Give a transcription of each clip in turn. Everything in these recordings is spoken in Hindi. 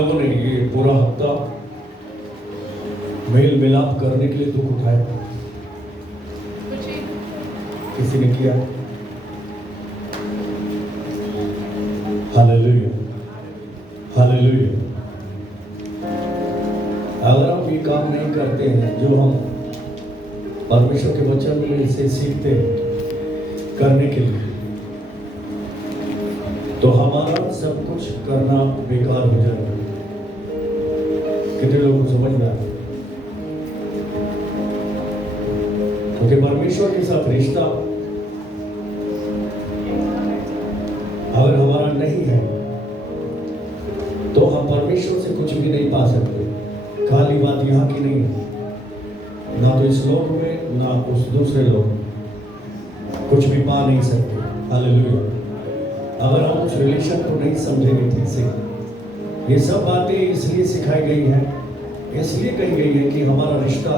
लोगों ने ये पूरा हफ्ता मेल मिलाप करने के लिए दुख उठाया, किसी ने किया? Hallelujah, hallelujah. अगर हम ये काम नहीं करते हैं जो हम परमेश्वर के वचन में से सीखते हैं करने के लिए, तो हमारा सब कुछ करना बेकार हो जाएगा। कितने लोगों को समझ में आया? क्योंकि परमेश्वर के साथ रिश्ता अगर हमारा नहीं है तो हम परमेश्वर से कुछ भी नहीं पा सकते। खाली बात यहाँ की नहीं है, ना तो इस लोक में ना उस दूसरे लोक में कुछ भी पा नहीं सकते। हालेलुया। अगर हम उस रिलेशन को नहीं समझेंगे ठीक से, ये सब बातें इसलिए सिखाई गई हैं, इसलिए कही गई है कि हमारा रिश्ता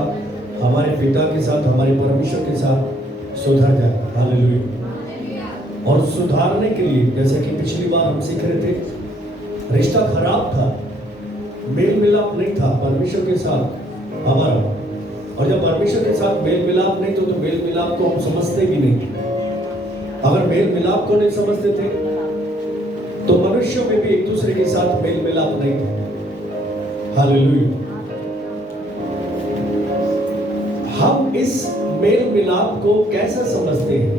हमारे पिता के साथ, हमारे परमेश्वर के साथ सुधर जाए। हालेलुया। और सुधारने के लिए, जैसे कि पिछली बार हम सीख रहे थे, रिश्ता खराब था, मेल मिलाप नहीं था परमेश्वर के साथ हमारा। और जब परमेश्वर के साथ मेल मिलाप नहीं तो मेल मिलाप को हम समझते भी नहीं। अगर मेल मिलाप को नहीं समझते थे तो मनुष्यों में भी एक दूसरे के साथ मेल मिलाप नहीं था। हालेलुया। हम इस मेल मिलाप को कैसे समझते हैं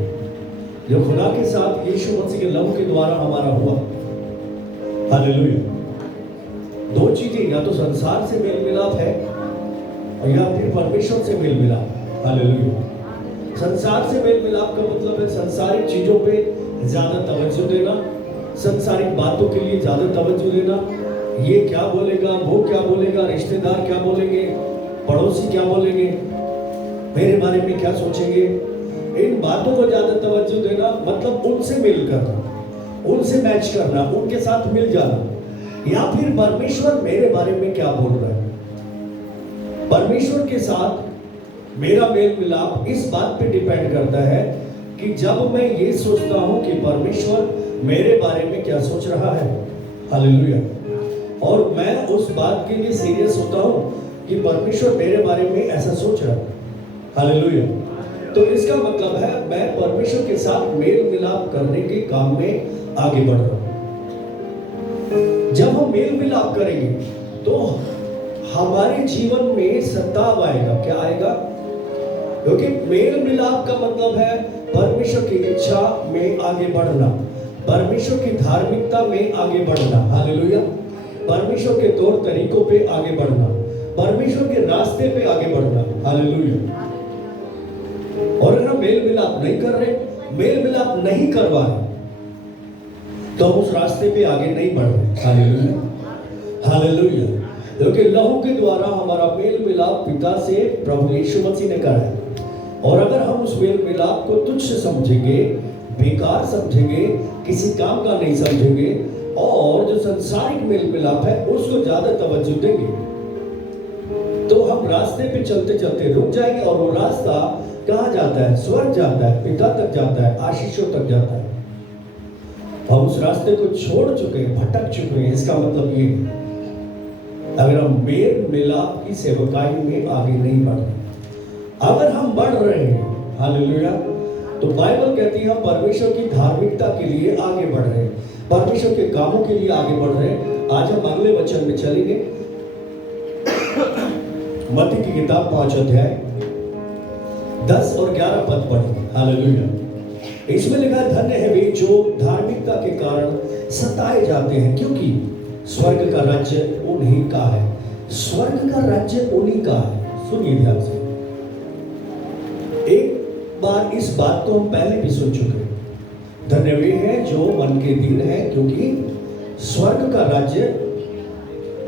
जो खुदा के साथ यीशु मसीह के लहू के द्वारा हमारा हुआ। हालेलुया। दो चीजें, या तो संसार से मेल मिलाप है और या फिर परमेश्वर से मेल मिलाप। हालेलुया। संसार से मेल मिलाप का मतलब है संसारिक चीजों पे ज्यादा तवज्जो देना, संसारिक बातों के लिए ज्यादा तवज्जो देना। ये क्या बोलेगा, वो क्या बोलेगा, रिश्तेदार क्या बोलेंगे, पड़ोसी क्या बोलेंगे, मेरे बारे में क्या सोचेंगे, इन बातों को ज्यादा तवज्जो देना। मतलब उनसे मेल करना, उनसे मैच करना, उनके साथ मिल जाना। या फिर परमेश्वर मेरे बारे में क्या बोल रहा है। परमेश्वर के साथ मेरा मेल मिलाप इस बात पे डिपेंड करता है कि जब मैं ये सोचता हूं कि परमेश्वर मेरे बारे में क्या सोच रहा है। हालेलुया। और मैं उस बात के लिए सीरियस होता हूं कि परमेश्वर मेरे बारे में ऐसा सोच रहा है। हालेलुया। तो इसका मतलब है मैं परमेश्वर के साथ मेल मिलाप करने के काम में आगे बढ़ रहा हूं। जब हम मेल मिलाप करेंगे तो हमारे जीवन में सद्भाव आएगा। क्या आएगा? क्योंकि मेल मिलाप का मतलब है परमेश्वर की इच्छा में आगे बढ़ना, परमेश्वर की धार्मिकता में आगे बढ़ना। हालेलुया। परमेश्वर के तौर तरीकों पे आगे बढ़ना, परमेश्वर के रास्ते पे आगे बढ़ना। हालेलुया। और अगर हम मेल मिलाप नहीं कर रहे, मेल मिलाप नहीं करवा रहे, तो उस रास्ते पे आगे नहीं बढ़ रहे। Hallelujah, hallelujah. क्योंकि लहू के द्वारा हमारा मेल मिलाप पिता से प्रभु यीशु मसीह ने करा है। और अगर हम उस मेल मिलाप को तुच्छ समझेंगे, बेकार समझेंगे, किसी काम का नहीं समझेंगे, और जो संसारिक मेल मिलाप है उसको ज्यादा तवज्जो देंगे, तो हम रास्ते पे चलते चलते रुक जाएंगे। और वो रास्ता कहाँ जाता है? स्वर्ग जाता है, पिता तक जाता है, आशीषों तक जाता है। हम उस रास्ते को छोड़ चुके हैं, भटक चुके हैं। इसका मतलब ये, अगर हम मेल मिलाप की सेवकाई में आगे नहीं बढ़ रहे, अगर हम बढ़ रहे हैं, हालेलुया, तो बाइबल कहती है हम परमेश्वर की धार्मिकता के लिए आगे बढ़ रहे हैं, परमेश्वर के कामों के लिए आगे बढ़ रहे हैं। आज हम अगले वचन में चलेंगे, मत्ती की किताब 5 अध्याय 10 और 11 पद पढ़ेंगे। हालेलुया। इसमें लिखा है, धन्य है वे जो धार्मिकता के कारण सताए जाते हैं, क्योंकि स्वर्ग का राज्य उन्हीं का है। स्वर्ग का राज्य उन्हीं का है। सुनिए ध्यान से, एक बार इस बात को हम पहले भी सुन चुके हैं। धन्य वे हैं जो मन के दीन है, क्योंकि स्वर्ग का राज्य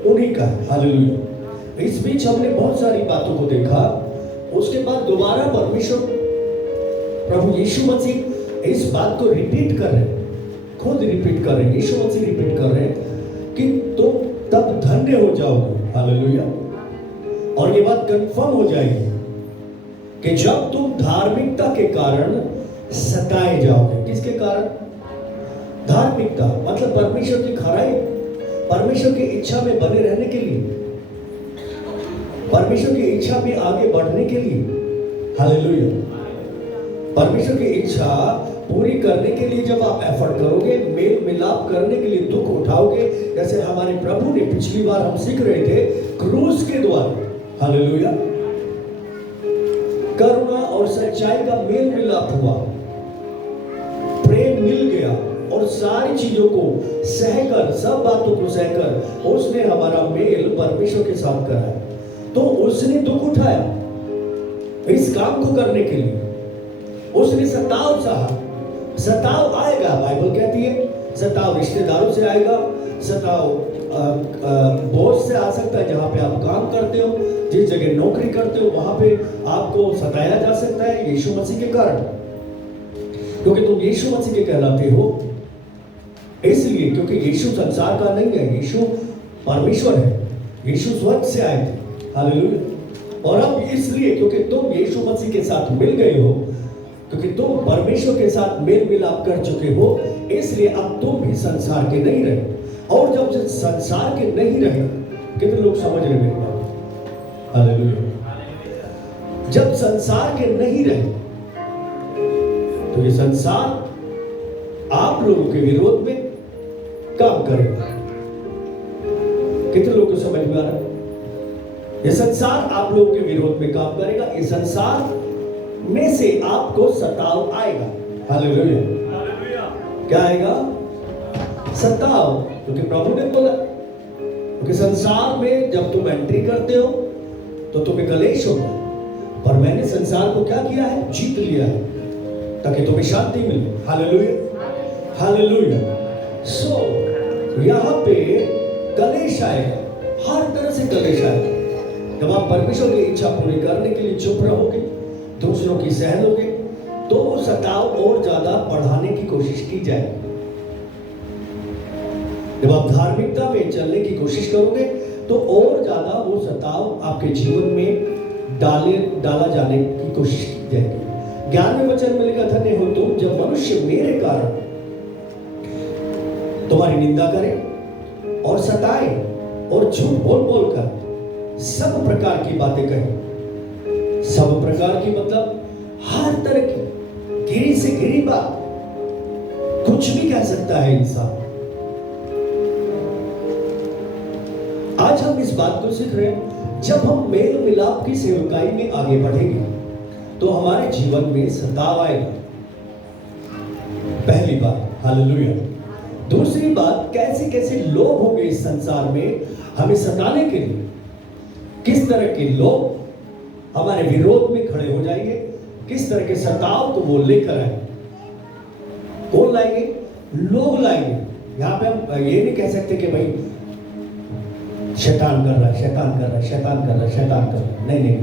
उन्हीं का है। हालेलुया। इस बीच हमने बहुत सारी बातों को देखा। उसके बाद दोबारा परमेश्वर प्रभु यीशु मसीह इस बात को रिपीट कर रहे हैं, खुद रिपीट कर रहे हैं, यीशु मसीह रिपीट कर रहे हैं कि तुम तब धन्य हो जाओगे। हालेलुया। और ये बात कंफर्म हो जाएगी कि जब तुम धार्मिकता के कारण सताए जाओगे। किसके कारण? धार्मिकता मतलब परमेश्वर की खराई, परमेश्वर की इच्छा में बने रहने के लिए, परमेश्वर की इच्छा में आगे बढ़ने के लिए, हालेलुया, परमेश्वर की इच्छा पूरी करने के लिए जब आप एफर्ट करोगे, मेल मिलाप करने के लिए दुख उठाओगे, जैसे हमारे प्रभु ने पिछली बार हम सीख रहे थे क्रूस के द्वारा, हालेलुया, करुणा और सच्चाई का मेल मिलाप हुआ, प्रेम मिल गया और सारी चीजों को सहकर, सब बातों को सहकर उसने हमारा मेल परमेश्वर के साथ कराया। तो उसने दुख उठाया इस काम को करने के लिए, उसने सताव सहा। सताव आएगा, बाइबल कहती है, सताव रिश्तेदारों से आएगा, सताव बॉस से आ सकता है, जहां पे आप काम करते हो, जिस जगह नौकरी करते हो वहां पे आपको सताया जा सकता है यीशु मसीह के कारण, क्योंकि तुम यीशु मसीह के कहलाते हो। इसलिए क्योंकि यीशु संसार का नहीं है, यीशु परमेश्वर है, यीशु स्वर्ग से आए थे, हालेलुया। और अब इसलिए क्योंकि तुम यीशु मसीह के साथ मिल गए हो, क्योंकि तुम परमेश्वर के साथ मेल मिलाप कर चुके हो, इसलिए अब तुम भी संसार के नहीं रहे। और जब संसार के नहीं रहे, कितने लोग समझ रहे मेरी बात, हालेलुया, जब संसार के नहीं रहे तो ये संसार आप लोगों के विरोध में काम करेगा। कितने लोगों को समझ में आ रहा है? ये संसार आप लोगों के विरोध में काम करेगा, इस संसार में से आपको सताव आएगा, हालेलुया, क्या आएगा? सताव, क्योंकि प्रभु ने बोला, क्योंकि संसार में जब तुम एंट्री करते हो तो तुम्हें कलेश होगा, पर मैंने संसार को क्या किया है? जीत लिया है, ताकि तुम्हें शांति मिले, हालेलुया, हालेलुया। सो यहाँ पे कलेश आएगा, हर तरह से कलेश आएगा। जब आप परमेश्वर की इच्छा पूरी करने के लिए चुप रहोगे, दूसरों की सह लोगे, तो सताव और ज्यादा बढ़ाने की कोशिश की जाएगी। जब आप धार्मिकता में चलने की कोशिश करोगे तो और ज्यादा वो सताव आपके जीवन में डाला जाने की कोशिश की जाएगी। 11वें वचन में लिखा, धन्य हो तुम जब मनुष्य मेरे कारण तुम्हारी निंदा करे और सताए और झूठ बोल बोल कर सब प्रकार की बातें कहें। सब प्रकार की मतलब हर तरह की गिरी से गिरी बात, कुछ भी कह सकता है इंसान। आज हम इस बात को सीख रहे हैं, जब हम मेल मिलाप की सेवकाई में आगे बढ़ेंगे तो हमारे जीवन में सताव आएगा, पहली बात, हालेलुया। दूसरी बात, कैसे कैसे लोग होंगे इस संसार में हमें सताने के लिए, किस तरह के लोग हमारे विरोध में खड़े हो जाएंगे, किस तरह के सताव तो वो लेकर आएंगे। कौन लाएंगे? लोग लाएंगे। यहां पे हम ये नहीं कह सकते कि भाई शैतान कर रहा है, शैतान कर रहा है, शैतान कर रहा है, शैतान कर रहा है, नहीं नहीं,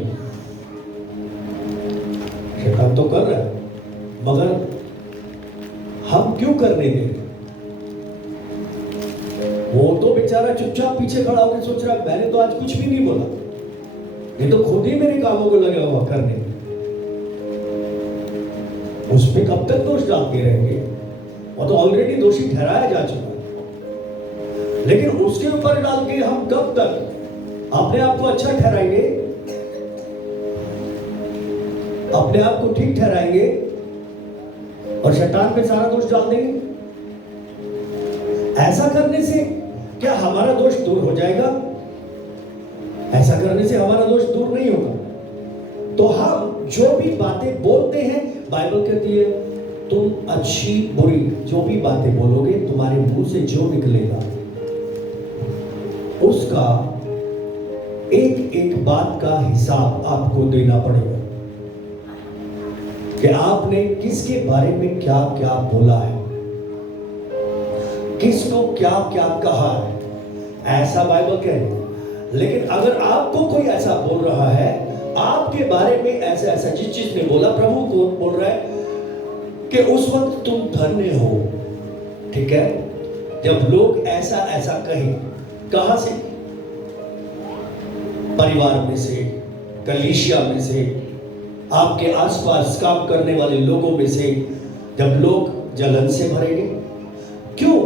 शैतान तो कर रहा है, मगर हम क्यों करने दें? वो तो बेचारा चुपचाप पीछे खड़ा होकर सोच रहा है मैंने तो आज कुछ भी नहीं बोला, ये तो खुद ही मेरे कामों को लगा हुआ करने। उस पे कब तक दोष डालते रहेंगे? वो तो ऑलरेडी दोषी ठहराया जा चुका है, लेकिन उसके ऊपर डाल के हम कब तक अपने आप को अच्छा ठहराएंगे, अपने आप को ठीक ठहराएंगे और शैतान पे सारा दोष डाल देंगे? ऐसा करने से क्या हमारा दोष दूर हो जाएगा? ऐसा करने से हमारा दोष दूर नहीं होगा। तो हम जो भी बातें बोलते हैं, बाइबल कहती है तुम अच्छी बुरी जो भी बातें बोलोगे, तुम्हारे मुंह से जो निकलेगा उसका एक एक बात का हिसाब आपको देना पड़ेगा कि आपने किसके बारे में क्या क्या बोला है, किसको क्या क्या कहा है, ऐसा बाइबल कह रही है। लेकिन अगर आपको कोई ऐसा बोल रहा है, आपके बारे में ऐसा ऐसा जिस चीज ने बोला, प्रभु को बोल रहा है कि उस वक्त तुम धन्य हो, ठीक है? जब लोग ऐसा ऐसा कहें, कहां से? परिवार में से, कलीसिया में से, आपके आसपास काम करने वाले लोगों में से, जब लोग जलन से भरेंगे। क्यों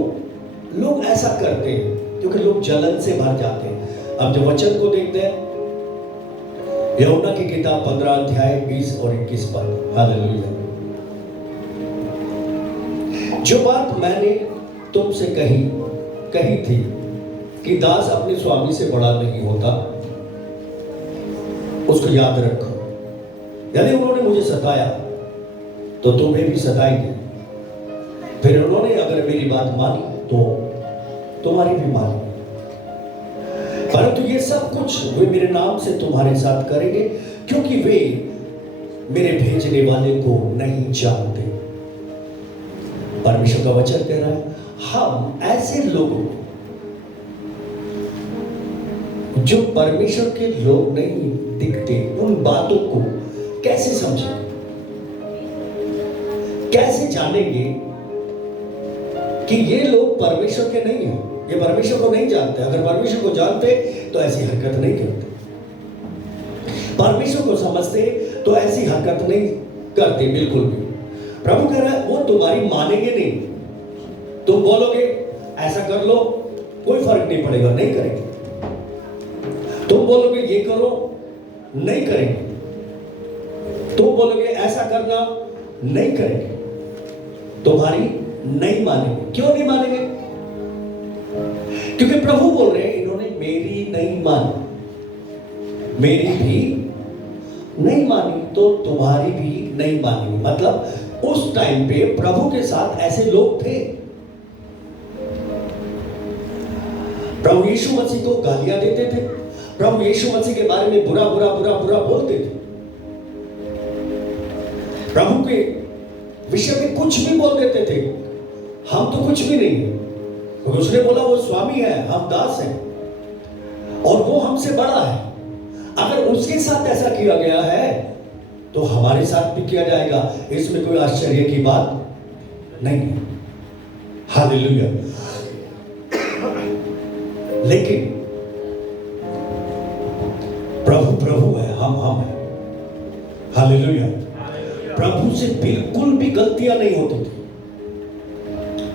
लोग ऐसा करते हैं? क्योंकि लोग जलन से भर जाते हैं। अब जब वचन को देखते हैं, यूहन्ना की किताब 15 अध्याय 20 और 21 पद। हालेलुया। जो बात मैंने तुमसे कही थी कि दास अपने स्वामी से बड़ा नहीं होता, उसको याद रखो। यदि उन्होंने मुझे सताया तो तुम्हें भी सताएंगे, फिर उन्होंने अगर मेरी बात मानी तो तुम्हारी भी मानी। परंतु ये सब कुछ वे मेरे नाम से तुम्हारे साथ करेंगे, क्योंकि वे मेरे भेजने वाले को नहीं जानते। परमेश्वर का वचन कह रहा है, हम ऐसे लोगों जो परमेश्वर के लोग नहीं दिखते, उन बातों को कैसे समझेंगे, कैसे जानेंगे कि ये लोग परमेश्वर के नहीं हैं, ये परमेश्वर को नहीं जानते। अगर परमेश्वर को जानते तो ऐसी हरकत नहीं करते, परमेश्वर को समझते तो ऐसी हरकत नहीं करते बिल्कुल भी। प्रभु कह रहा है वो तुम्हारी मानेंगे नहीं। तुम बोलोगे ऐसा कर लो, कोई फर्क नहीं पड़ेगा, नहीं करेंगे। तुम बोलोगे ये करो, नहीं करेंगे। तुम बोलोगे ऐसा करना, नहीं करेंगे। तुम्हारी नहीं मानेंगे। क्यों नहीं मानेंगे? क्योंकि प्रभु बोल रहे हैं इन्होंने मेरी नहीं मानी, मेरी भी नहीं मानी तो तुम्हारी भी नहीं मानेंगे। मतलब उस टाइम पे प्रभु के साथ ऐसे लोग थे। प्रभु यीशु मसीह को गालियां देते थे, प्रभु यीशु मसीह के बारे में बुरा बुरा बुरा बुरा बोलते थे, प्रभु के विषय में कुछ भी बोल देते थे। हम तो कुछ भी नहीं, क्योंकि उसने बोला वो स्वामी है, हम दास हैं और वो हमसे बड़ा है। अगर उसके साथ ऐसा किया गया है तो हमारे साथ भी किया जाएगा, इसमें कोई आश्चर्य की बात नहीं है। हालेलुया। लेकिन प्रभु प्रभु है, हम हैं। हालेलुया। प्रभु से बिल्कुल भी गलतियां नहीं होती थी,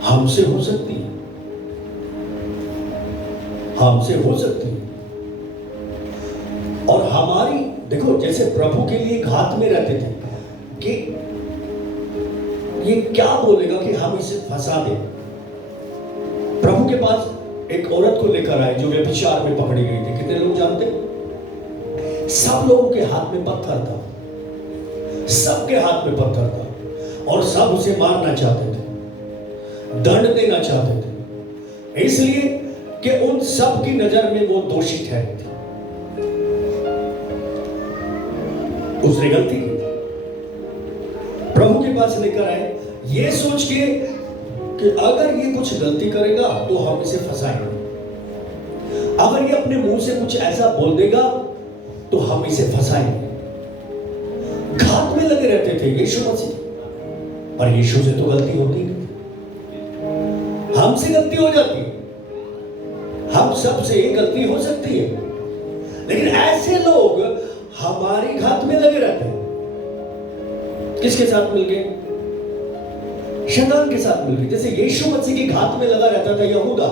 हमसे हो सकती है, हमसे हो सकती है। और हमारी देखो, जैसे प्रभु के लिए हाथ में रहते थे कि ये क्या बोलेगा कि हम इसे फंसा दें। प्रभु के पास एक औरत को लेकर आए जो व्यभिचार में पकड़ी गई थी। कितने लोग जानते? सब लोगों के हाथ में पत्थर था, सबके हाथ में पत्थर था और सब उसे मारना चाहते थे, दंड देना चाहते थे, इसलिए कि उन सब की नजर में वो दोषी ठहरी थी। उसने गलती की। प्रभु के पास लेकर आए ये सोच के कि अगर ये कुछ गलती करेगा तो हम इसे फंसाएंगे, अगर ये अपने मुंह से कुछ ऐसा बोल देगा तो हम इसे फंसाएंगे। घात में लगे रहते थे यीशु मसीह, पर यीशु से तो गलती होती नहीं, हमसे गलती हो जाती है, हम सब से गलती हो सकती है, लेकिन ऐसे लोग हमारी घात में लगे रहते हैं। किसके साथ मिलके? शैतान के साथ मिलके। जैसे यीशु मसीह की घात में लगा रहता था यहूदा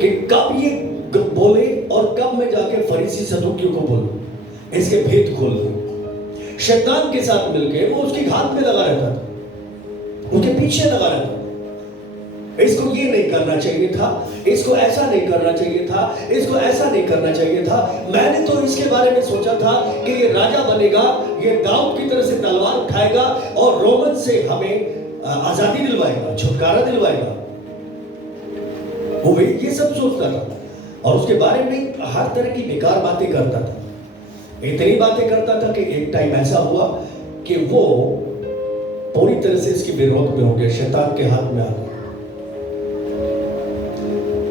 कि कब ये बोले और कब मैं जाके फरीसी सदूकियों को बोलूं, इसके भेद खोल दूं। शैतान के साथ मिलके वो उसकी घात में लगा रहता था, उसके पीछे लगा रहता था। इसको ये नहीं करना चाहिए था, इसको ऐसा नहीं करना चाहिए था, इसको ऐसा नहीं करना चाहिए था। मैंने तो इसके बारे में सोचा था कि ये राजा बनेगा, ये दाऊद की तरह से तलवार उठाएगा और रोमन से हमें आजादी दिलवाएगा, छुटकारा दिलवाएगा। वो ये सब सोचता था और उसके बारे में हर तरह की बेकार बातें करता था। इतनी बातें करता था कि एक टाइम ऐसा हुआ कि वो पूरी तरह से इसके विरोध में हो गया, शैतान के हाथ में आ गया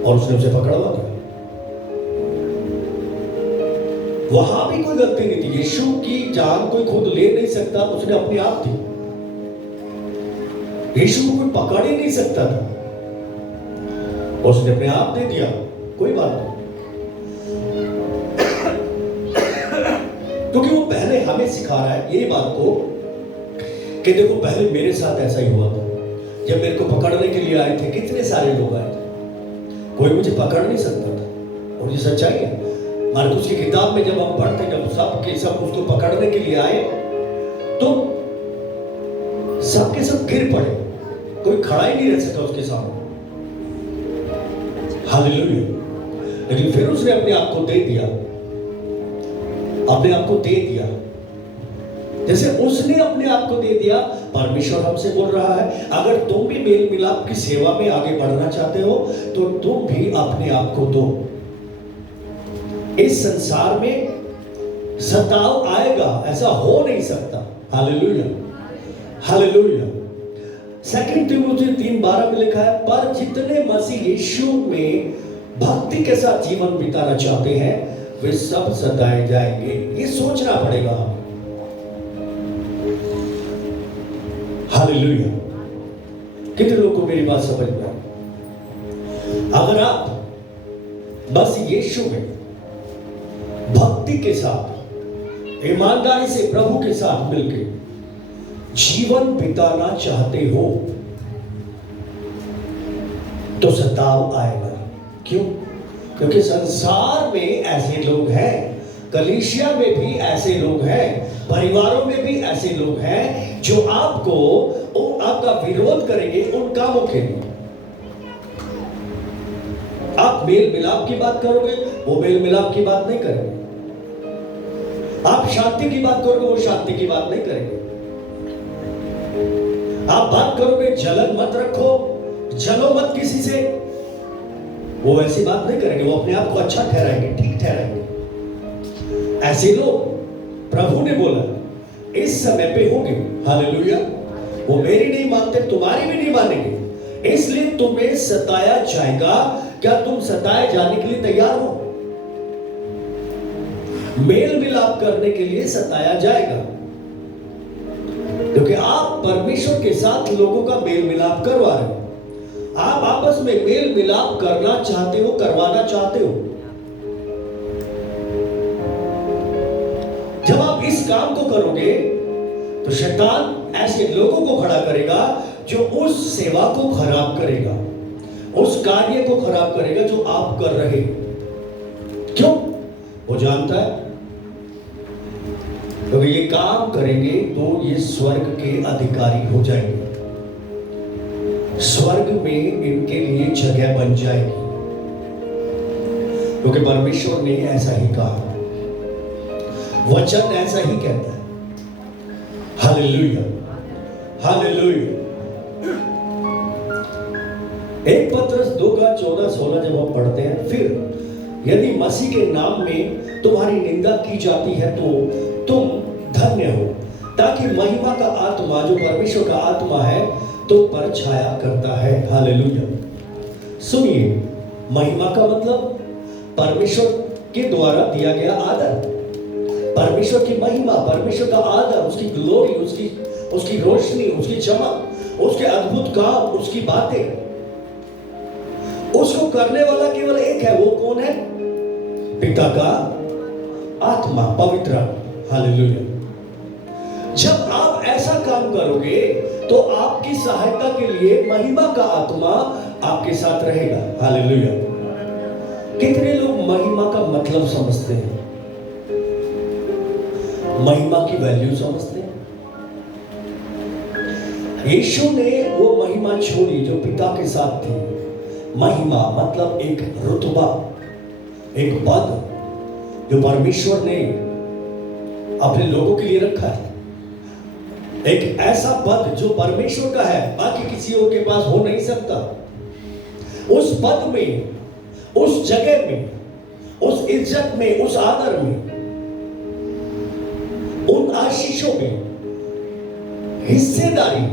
और उसने उसे पकड़वा दिया। वहां भी कोई गलती नहीं थी। यीशु की जान कोई खुद ले नहीं सकता, उसने अपने आप दी। यीशु को कोई पकड़ ही नहीं सकता था, उसने अपने आप दे दिया, कोई बात नहीं। क्योंकि वो पहले हमें सिखा रहा है यही बात को कि देखो पहले मेरे साथ ऐसा ही हुआ था। जब मेरे को पकड़ने के लिए आए थे, कितने सारे लोग आए थे, कोई मुझे पकड़ नहीं सकता था। और ये सच्चाई है। मार्कुस की किताब में जब हम पढ़ते, जब सब के सब उसको पकड़ने के लिए आए तो सब के सब गिर पड़े, कोई खड़ा ही नहीं रह सका उसके सामने। हालेलुया। लेकिन फिर उसने अपने आप को दे दिया, अपने आप को दे दिया। जैसे उसने अपने आप को दे दिया, परमेश्वर हमसे बोल रहा है, अगर तुम भी मेल मिलाप की सेवा में आगे बढ़ना चाहते हो तो तुम भी अपने आप को दो। इस संसार में सताव आएगा, ऐसा हो नहीं सकता। Hallelujah, hallelujah. 2 तीमुथियुस 3:12 में लिखा है, पर जितने मसीह यीशु में भक्ति के साथ जीवन बिताना चाहते हैं वे सब सताए जाएंगे। ये सोचना पड़ेगा हमें। हालेलुया। कितने लोगों को मेरी बात समझ में आई? अगर आप बस यीशु में भक्ति के साथ, ईमानदारी से प्रभु के साथ मिलकर जीवन बिताना चाहते हो तो सताव आएगा। क्यों? क्योंकि संसार में ऐसे लोग हैं, कलीसिया में भी ऐसे लोग हैं, परिवारों में भी ऐसे लोग हैं जो आपका विरोध करेंगे उन कामों के लिए। आप मेल मिलाप की बात करोगे, वो मेल मिलाप की बात नहीं करेंगे। आप शांति की बात करोगे, वो शांति की बात नहीं करेंगे। आप बात करोगे जलन मत रखो, जलो मत किसी से, वो वैसी बात नहीं करेंगे। वो अपने आप को अच्छा ठहराएंगे, ठीक ठहराएंगे। ऐसे लोग प्रभु ने बोला इस समय पे होंगे। हालेलुया। वो मेरी नहीं मानते, तुम्हारी भी नहीं मानेंगे, इसलिए तुम्हें सताया जाएगा। क्या तुम सताए जाने के लिए तैयार हो? मेल मिलाप करने के लिए सताया जाएगा, क्योंकि आप परमेश्वर के साथ लोगों का मेल मिलाप करवा रहे हो। आप आपस में मेल मिलाप करना चाहते हो, करवाना चाहते हो। जब आप इस काम को करोगे तो शैतान ऐसे लोगों को खड़ा करेगा जो उस सेवा को खराब करेगा, उस कार्य को खराब करेगा जो आप कर रहे। क्यों? वो जानता है क्योंकि ये काम करेंगे तो ये स्वर्ग के अधिकारी हो जाएंगे, स्वर्ग में इनके लिए जगह बन जाएगी, क्योंकि परमेश्वर ने ऐसा ही कहा, वचन ऐसा ही कहता है। Hallelujah, hallelujah. 1 पत्रस 2:14-16 जब हम पढ़ते हैं, फिर यदि मसीह के नाम में तुम्हारी निंदा की जाती है तो तुम धन्य हो, ताकि महिमा का आत्मा जो परमेश्वर का आत्मा है तो पर छाया करता है। हालेलुया। सुनिए, महिमा का मतलब परमेश्वर के द्वारा दिया गया आदर, परमेश्वर की महिमा, परमेश्वर का आदर, उसकी ग्लोरी, उसकी रोशनी, उसकी चमक, उसके अद्भुत काम, उसकी बातें, उसको करने वाला केवल एक है। वो कौन है? पिता का आत्मा, पवित्र। हालेलुया। जब आप ऐसा काम करोगे तो आपकी सहायता के लिए महिमा का आत्मा आपके साथ रहेगा। हालेलुया। कितने लोग महिमा का मतलब समझते हैं, महिमा की वैल्यू समझते हैं? यीशु ने वो महिमा छोड़ी जो पिता के साथ थी। महिमा मतलब एक रुतबा, एक पद जो परमेश्वर ने अपने लोगों के लिए रखा है, एक ऐसा पद जो परमेश्वर का है, बाकी किसी और के पास हो नहीं सकता। उस पद में, उस जगह में, उस इज्जत में, उस आदर में, उन आशीषों में हिस्सेदारी,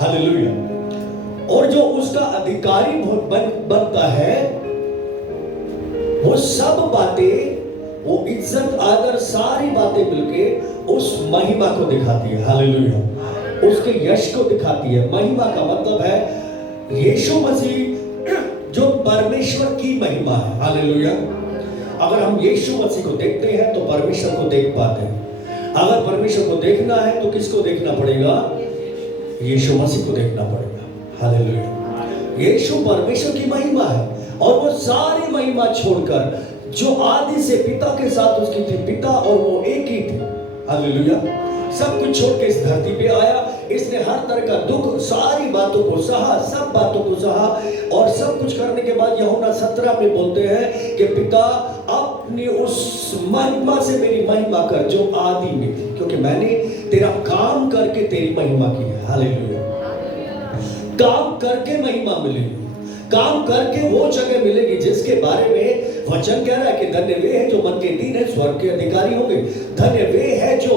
हालेलुया, और जो उसका अधिकारी बनता है, वो सब बातें, वो इज्जत, आदर, सारी बातें मिलके उस महिमा को दिखाती है। हालेलुया। उसके यश को दिखाती है। महिमा का मतलब है यीशु मसीह जो परमेश्वर की महिमा है। हालेलुया। अगर हम यीशु मसीह को देखते हैं तो परमेश्वर को देख पाते हैं। अगर परमेश्वर को देखना है तो किसको देखना पड़ेगा? यीशु मसीह को देखना पड़ेगा। हालेलुया। यीशु परमेश्वर की महिमा है और वो सारी महिमा छोड़कर जो आदि से पिता के साथ उसकी थी, पिता और वो एक ही थे, हालेलुया, सब कुछ छोड़ के इस धरती पे आया। इसने हर तरह का दुख, सारी बातों को सहा, सब बातों को सहा और सब कुछ करने के बाद यूहन्ना 17 में बोलते हैं कि पिता अपनी उस महिमा से मेरी महिमा कर जो आदि में थी, क्योंकि मैंने तेरा काम करके तेरी महिमा की है, हालेलुया। काम करके महिमा मिलेगी, काम करके वो जगह मिलेगी जिसके बारे में वचन कह रहा है कि धन्य वे हैं जो मन के दीन है, स्वर्ग के अधिकारी होंगे। धन्य वे हैं जो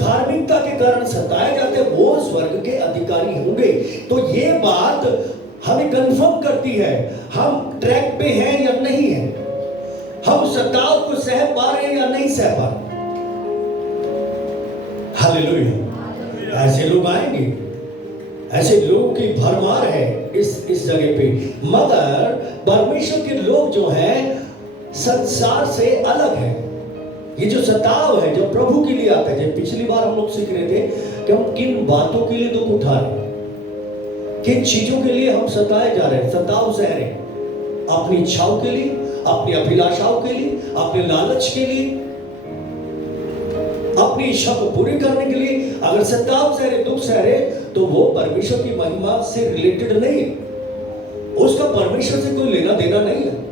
धार्मिकता के कारण सताए जाते हैं, वो स्वर्ग के अधिकारी होंगे। तो ये बात हमें कंफर्म करती है हम ट्रैक पे हैं या नहीं है, हम सताव को सह पा रहे हैं या नहीं सह पा रहे। हालेलुया। ऐसे लोग आएंगे, ऐसे लोगों की भरमार है इस जगह पे, मगर परमेश्वर के लोग जो हैं संसार से अलग है। ये जो सताव है जो प्रभु के लिए आता है, जब पिछली बार हम लोग सीख रहे थे कि हम किन बातों के लिए दुख उठा रहे हैं, किन चीजों के लिए हम सताए जा रहे हैं, सताव सह रहे हैं, अपनी इच्छाओं के लिए, अपनी अभिलाषाओं के लिए, अपने लालच के लिए, अपनी इच्छा को पूरी करने के लिए अगर सताव सह रहे, दुख सह रहे, तो वो परमेश्वर की महिमा से रिलेटेड नहीं है, उसका परमेश्वर से कोई लेना देना नहीं है।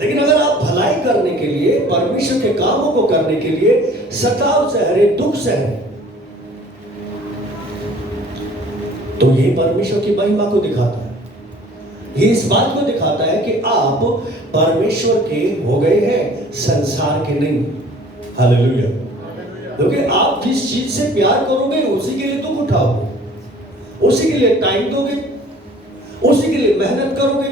लेकिन अगर आप भलाई करने के लिए, परमेश्वर के कामों को करने के लिए सताव सह रहे, दुख सह रहे, तो ये परमेश्वर की महिमा को दिखाता है। ये इस बात को दिखाता है कि आप परमेश्वर के हो गए हैं, संसार के नहीं। हालेलुया। क्योंकि आप जिस चीज से प्यार करोगे उसी के लिए दुख उठाओगे, उसी के लिए टाइम दोगे, उसी के लिए मेहनत करोगे,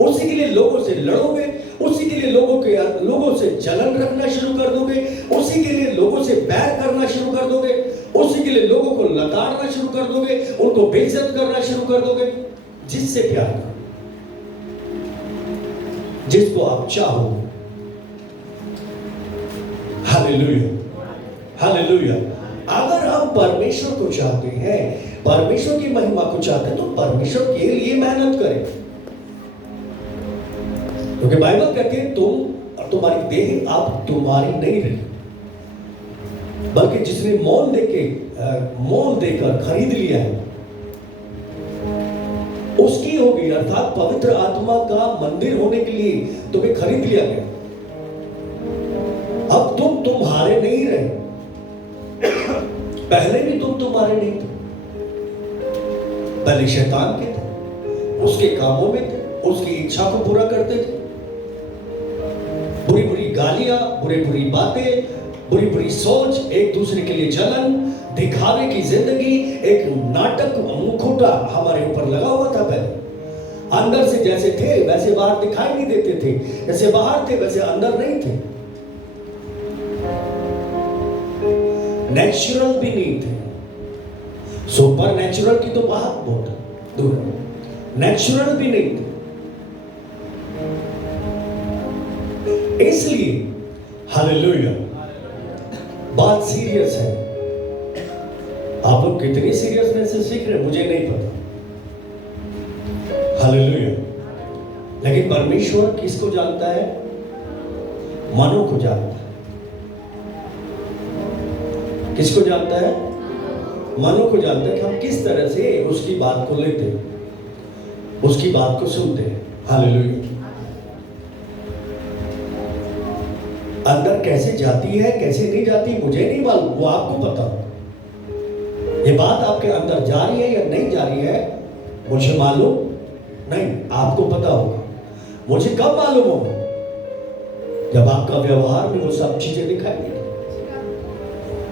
उसी के लिए लोगों से लड़ोगे, उसी के लिए लोगों से जलन रखना शुरू कर दोगे, उसी के लिए लोगों से बैर करना शुरू कर दोगे, उसी के लिए लोगों को लताड़ना शुरू कर दोगे, उनको बेइज्जत करना शुरू कर दोगे। जिससे प्यार करो, जिसको आप चाहोगे। Hallelujah, hallelujah. अगर हम परमेश्वर को चाहते हैं, परमेश्वर की महिमा को चाहते हैं, तो परमेश्वर के लिए मेहनत करें। क्योंकि बाइबल कहती है तुम और तुम्हारी देह अब तुम्हारी नहीं रही, बल्कि जिसने मोल देकर खरीद लिया है उसकी होगी, अर्थात पवित्र आत्मा का मंदिर होने के लिए तुम्हें खरीद लिया गया। अब तुम तुम्हारे नहीं रहे, पहले भी तुम तुम्हारे नहीं थे, पहले शैतान के थे, उसके कामों में थे, उसकी इच्छा को पूरा करते थे। बुरी बुरी गालियां, बुरी बातें, बुरी सोच, एक दूसरे के लिए जलन, दिखावे की जिंदगी, एक नाटक मुखौटा हमारे ऊपर लगा हुआ था। पहले अंदर से जैसे थे वैसे बाहर दिखाई नहीं देते थे, जैसे बाहर थे वैसे अंदर नहीं थे, नेचुरल भी नहीं थे। सुपर नेचुरल की तो बात बहुत दूर है, नेचुरल भी नहीं थे। इसलिए हालेलुया, बात सीरियस है। आप लोग कितनी सीरियसनेस से सीख रहे हैं मुझे नहीं पता, हालेलुया। लेकिन परमेश्वर किसको जानता है? मनों को जानता है। किसको जानता है? मनों को जानता है कि हम किस तरह से उसकी बात को लेते हैं, उसकी बात को सुनते हैं। हालेलुया। अंदर कैसे जाती है कैसे नहीं जाती मुझे नहीं मालूम, वो आपको पता। ये बात आपके अंदर जा रही है या नहीं जा रही है मुझे मालूम नहीं, आपको पता होगा। मुझे कब मालूम होगा? जब आपका व्यवहार में वो सब चीजें दिखाई देगी,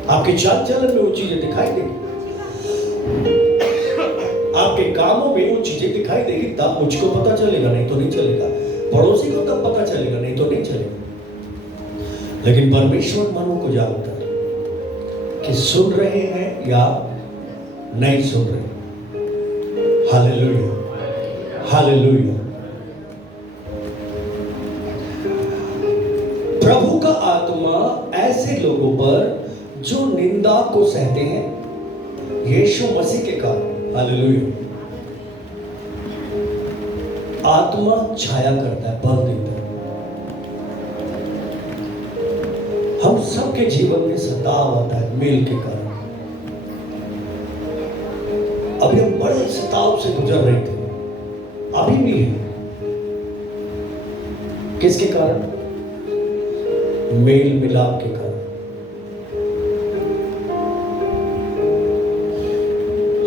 आपके चाल चलन में वो चीजें दिखाई देगी, आपके कामों में वो चीजें दिखाई देगी, तब मुझको पता चलेगा, नहीं तो नहीं चलेगा। पड़ोसी को तब पता चलेगा, नहीं तो नहीं चलेगा। लेकिन परमेश्वर मनों को जानता है कि सुन रहे हैं या नहीं सुन रहे। Hallelujah, hallelujah. प्रभु का आत्मा ऐसे लोगों पर जो निंदा को सहते हैं यीशु मसीह के कारण। हालेलुया। आत्मा छाया करता है, बल देता है। हम सबके जीवन में सताव आता है मेल के कारण। अभी हम बड़े सताव से गुजर रहे थे, अभी भी है। किसके कारण? मेल मिलाप के कारण।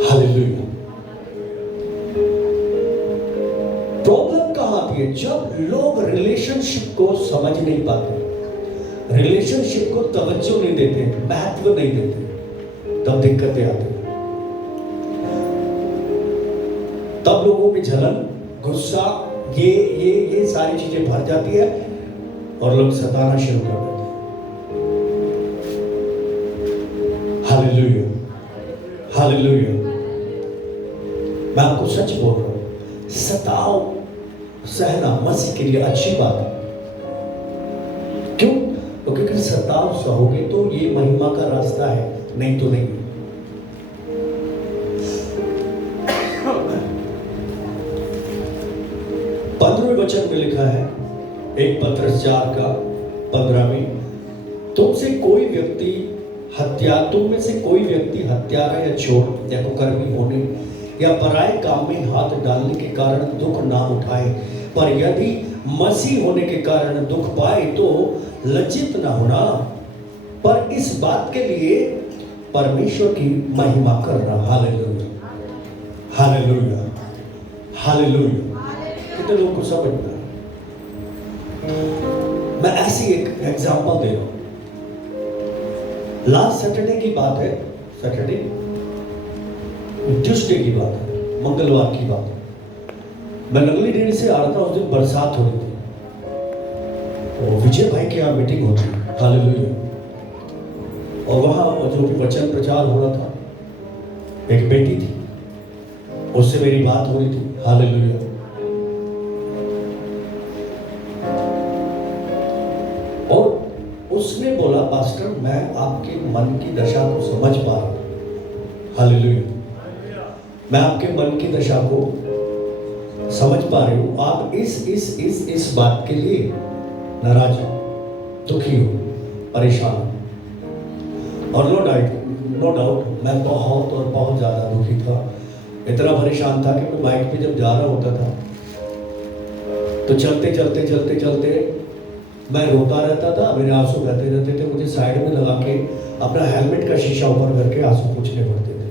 हालेलुया। प्रॉब्लम कहां आती है? जब लोग रिलेशनशिप को समझ नहीं पाते, रिलेशनशिप को तवज्जो नहीं देते, महत्व नहीं देते, तब दिक्कतें आती हैं। तब लोगों में जलन, गुस्सा, ये सारी चीजें भर जाती है और लोग सताना शुरू कर देते हैं। Hallelujah, hallelujah. मैं आपको सच बोल रहा हूं, सताव सहना मसीह के लिए अच्छी बात है। क्यों? क्योंकि अगर सताव सहोगे तो ये महिमा का रास्ता है, नहीं तो नहीं। 15वें वचन में लिखा है, 1 पत्रस 4 का 15 में, तुम में से कोई व्यक्ति हत्यारा या चोर या कुकर्मी होने या पराये काम में हाथ डालने के कारण दुख ना उठाए, पर यदि मसीह होने के कारण दुख पाए तो लज्जित ना होना, पर इस बात के लिए परमेश्वर की महिमा करना। Hallelujah, hallelujah, hallelujah. कितने लोगों को समझ में? मैं ऐसी एक एग्जांपल दे रहा हूं। लास्ट सैटरडे की बात है, ट्यूसडे की बात है, मंगलवार की बात है। मैं नगली डेरी से आ रहा था, उस दिन बरसात हो रही थी और विजय भाई के यहाँ मीटिंग होती है। हालेलुया। और वहां जो भी वचन प्रचार हो रहा था, एक बेटी थी, उससे मेरी बात हो रही थी। हालेलुया। और उसने बोला, पास्टर मैं आपके मन की दशा को समझ पा रहा हूं। हालेलुया। मैं आपके मन की दशा को समझ पा रही हूं। आप इस बात के लिए नाराज हो, दुखी हो, परेशान हो। और नो डाउट मैं बहुत ज्यादा दुखी था। इतना परेशान था कि मैं बाइक पे जब जा रहा होता था तो चलते मैं रोता रहता था, मेरे आंसू बहते रहते थे। मुझे साइड में लगा के अपना हेलमेट का शीशा ऊपर करके आंसू पोंछने पड़ते थे,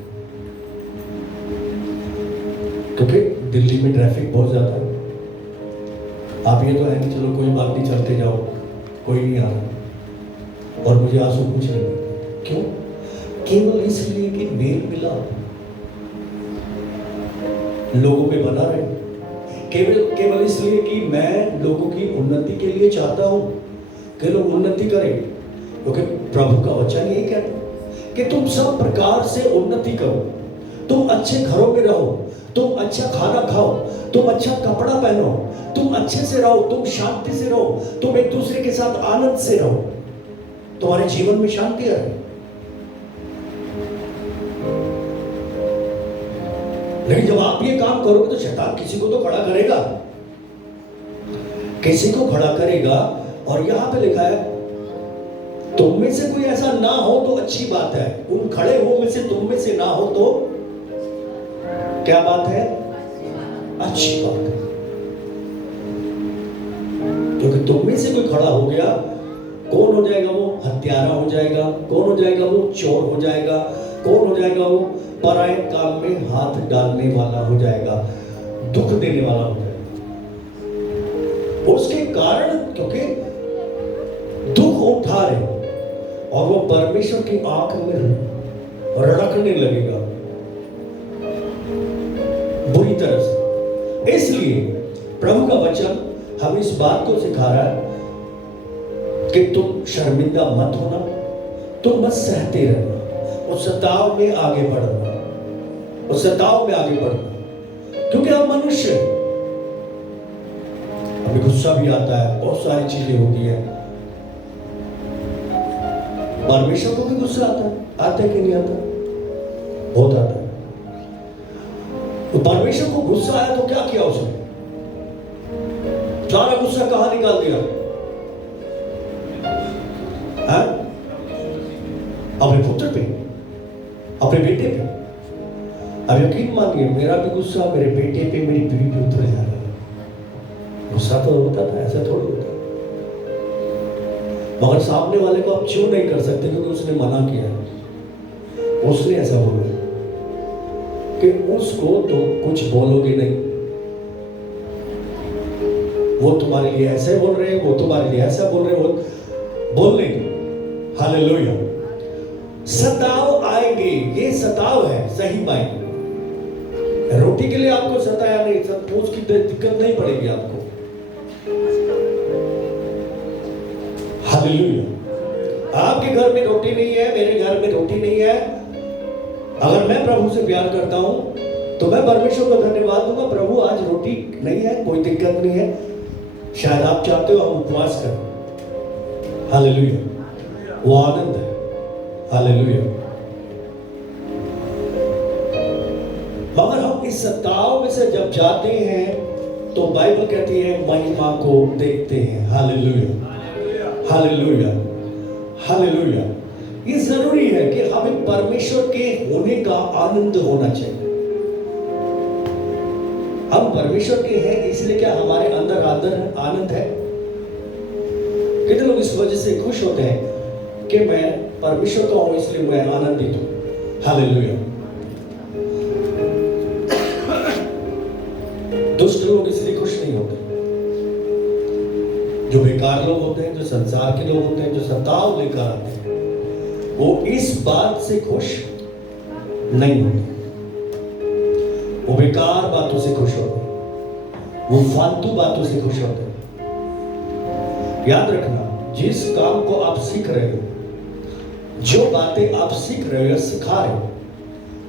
क्योंकि दिल्ली में ट्रैफिक बहुत ज्यादा है। आप ये तो है कि चलो कोई बात नहीं, चलते जाओ, कोई नहीं आ रहा, और मुझे आंसू पोंछने पड़ते। क्यों? केवल इसलिए कि मेल मिलाप लोगों में बना रहे, केवल इसलिए कि मैं लोगों की उन्नति के लिए चाहता हूं कि लोग उन्नति करें। क्योंकि प्रभु का वचन यही कहता है कि तुम सब प्रकार से उन्नति करो, तुम अच्छे घरों में रहो, तुम अच्छा खाना खाओ, तुम अच्छा कपड़ा पहनो, तुम अच्छे से रहो, तुम शांति से रहो, तुम एक दूसरे के साथ आनंद से रहो, तुम्हारे जीवन में शांति रहे। लेकिन जब आप ये काम करोगे तो शैतान किसी को तो खड़ा करेगा, किसी को खड़ा करेगा। और यहां पे लिखा है, तुम में से कोई ऐसा ना हो तो अच्छी बात है, उन खड़े हो में से तुम में से ना हो तो क्या बात है? अच्छी बात है। क्योंकि तुम में से कोई खड़ा हो गया, कौन हो जाएगा वो? हत्यारा हो जाएगा। कौन हो जाएगा वो? चोर हो जाएगा। कौन हो जाएगा वो? पराये काम में हाथ डालने वाला हो जाएगा, दुख देने वाला हो जाएगा। उसके कारण, क्योंकि दुख उठा रहे और वो परमेश्वर की आंख में रड़कने लगेगा बुरी तरह से। इसलिए प्रभु का वचन हमें इस बात को सिखा रहा है कि तुम शर्मिंदा मत होना, तुम बस सहते रहना, उस सताव में आगे बढ़ना, उस सताव में आगे बढ़ना। क्योंकि हम मनुष्य, हमें गुस्सा भी आता है, बहुत सारी चीजें होती है। परमेश्वर को भी गुस्सा आता है कि नहीं आता? बहुत आता है। तो परमेश्वर को गुस्सा आया तो क्या किया उसने? सारा गुस्सा कहां निकाल दिया? हाँ? अपने पुत्र पे, अपने बेटे पे। अब यकीन मानिए, मेरा भी गुस्सा मेरे बेटे पे, मेरी बीवी पे उतर जा रहा है। गुस्सा तो होता था, ऐसा थोड़ा होता, मगर सामने वाले को आप क्यों नहीं कर सकते? क्योंकि उसने मना किया, उसने ऐसा बोला कि उसको तुम कुछ बोलोगे नहीं, वो तुम्हारे लिए ऐसे बोल रहे हैं, वो तुम्हारे लिए ऐसा बोल रहे हैं, वो बोल लेंगे। हालेलुया। सताव आएंगे, ये सताव है, सही मायने। रोटी के लिए आपको सताया नहीं, सचमुच की दिक्कत नहीं पड़ेगी आपको। हालेलुया। आपके घर में रोटी नहीं है, मेरे घर में रोटी नहीं है, अगर मैं प्रभु से प्यार करता हूं तो मैं परमेश्वर को धन्यवाद दूंगा, प्रभु आज रोटी नहीं है, कोई दिक्कत नहीं है, शायद आप चाहते हो हम उपवास करें। हालेलुया, वो आनंद है। हालेलुया। मगर हम इस सताव में से जब जाते हैं तो बाइबल कहती है महिमा को देखते हैं। Hallelujah, hallelujah, hallelujah. ये जरूरी है कि हमें परमेश्वर के होने का आनंद होना चाहिए। हम परमेश्वर के हैं, इसलिए क्या हमारे अंदर आनंद है? कितने लोग इस वजह से खुश होते हैं कि मैं परमेश्वर का हूं इसलिए मैं आनंदित हूं। हालेलुया। दुष्ट लोग इसलिए खुश नहीं होते, जो बेकार लोग होते हैं, जो संसार के लोग होते हैं, जो सताव लेकर आते हैं, वो इस बात से खुश नहीं होते। वो बेकार बातों से खुश होते हैं, वो फालतू बातों से खुश होते हैं। याद रखना, जिस काम को आप सीख रहे हो, जो बातें आप सीख रहे हो, सिखा रहे हो,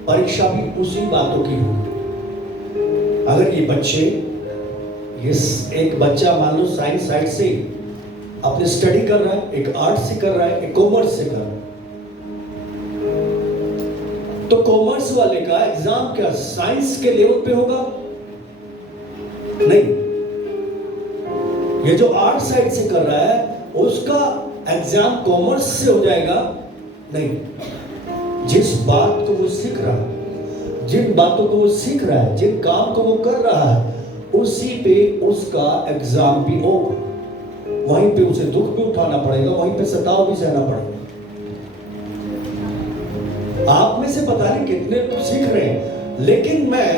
परीक्षा भी उसी बातों की होगी। अगर ये बच्चे, ये एक बच्चा मान लो साइंस साइड से अपने स्टडी कर रहा है, एक आर्ट से कर रहा है, एक कॉमर्स से कर रहा है, तो कॉमर्स वाले का एग्जाम क्या साइंस के लेवल पे होगा? नहीं। ये जो आर्ट साइड से कर रहा है उसका एग्जाम कॉमर्स से हो जाएगा? नहीं। जिस बात को वो सीख रहा है, जिन बातों को वो सीख रहा है, जिन काम को वो कर रहा है, उसी पे उसका एग्जाम भी होगा। वहीं पे उसे दुख भी उठाना पड़ेगा, वहीं पे सताव भी सहना पड़ेगा। आप में से पता नहीं कितने सीख रहे हैं, लेकिन मैं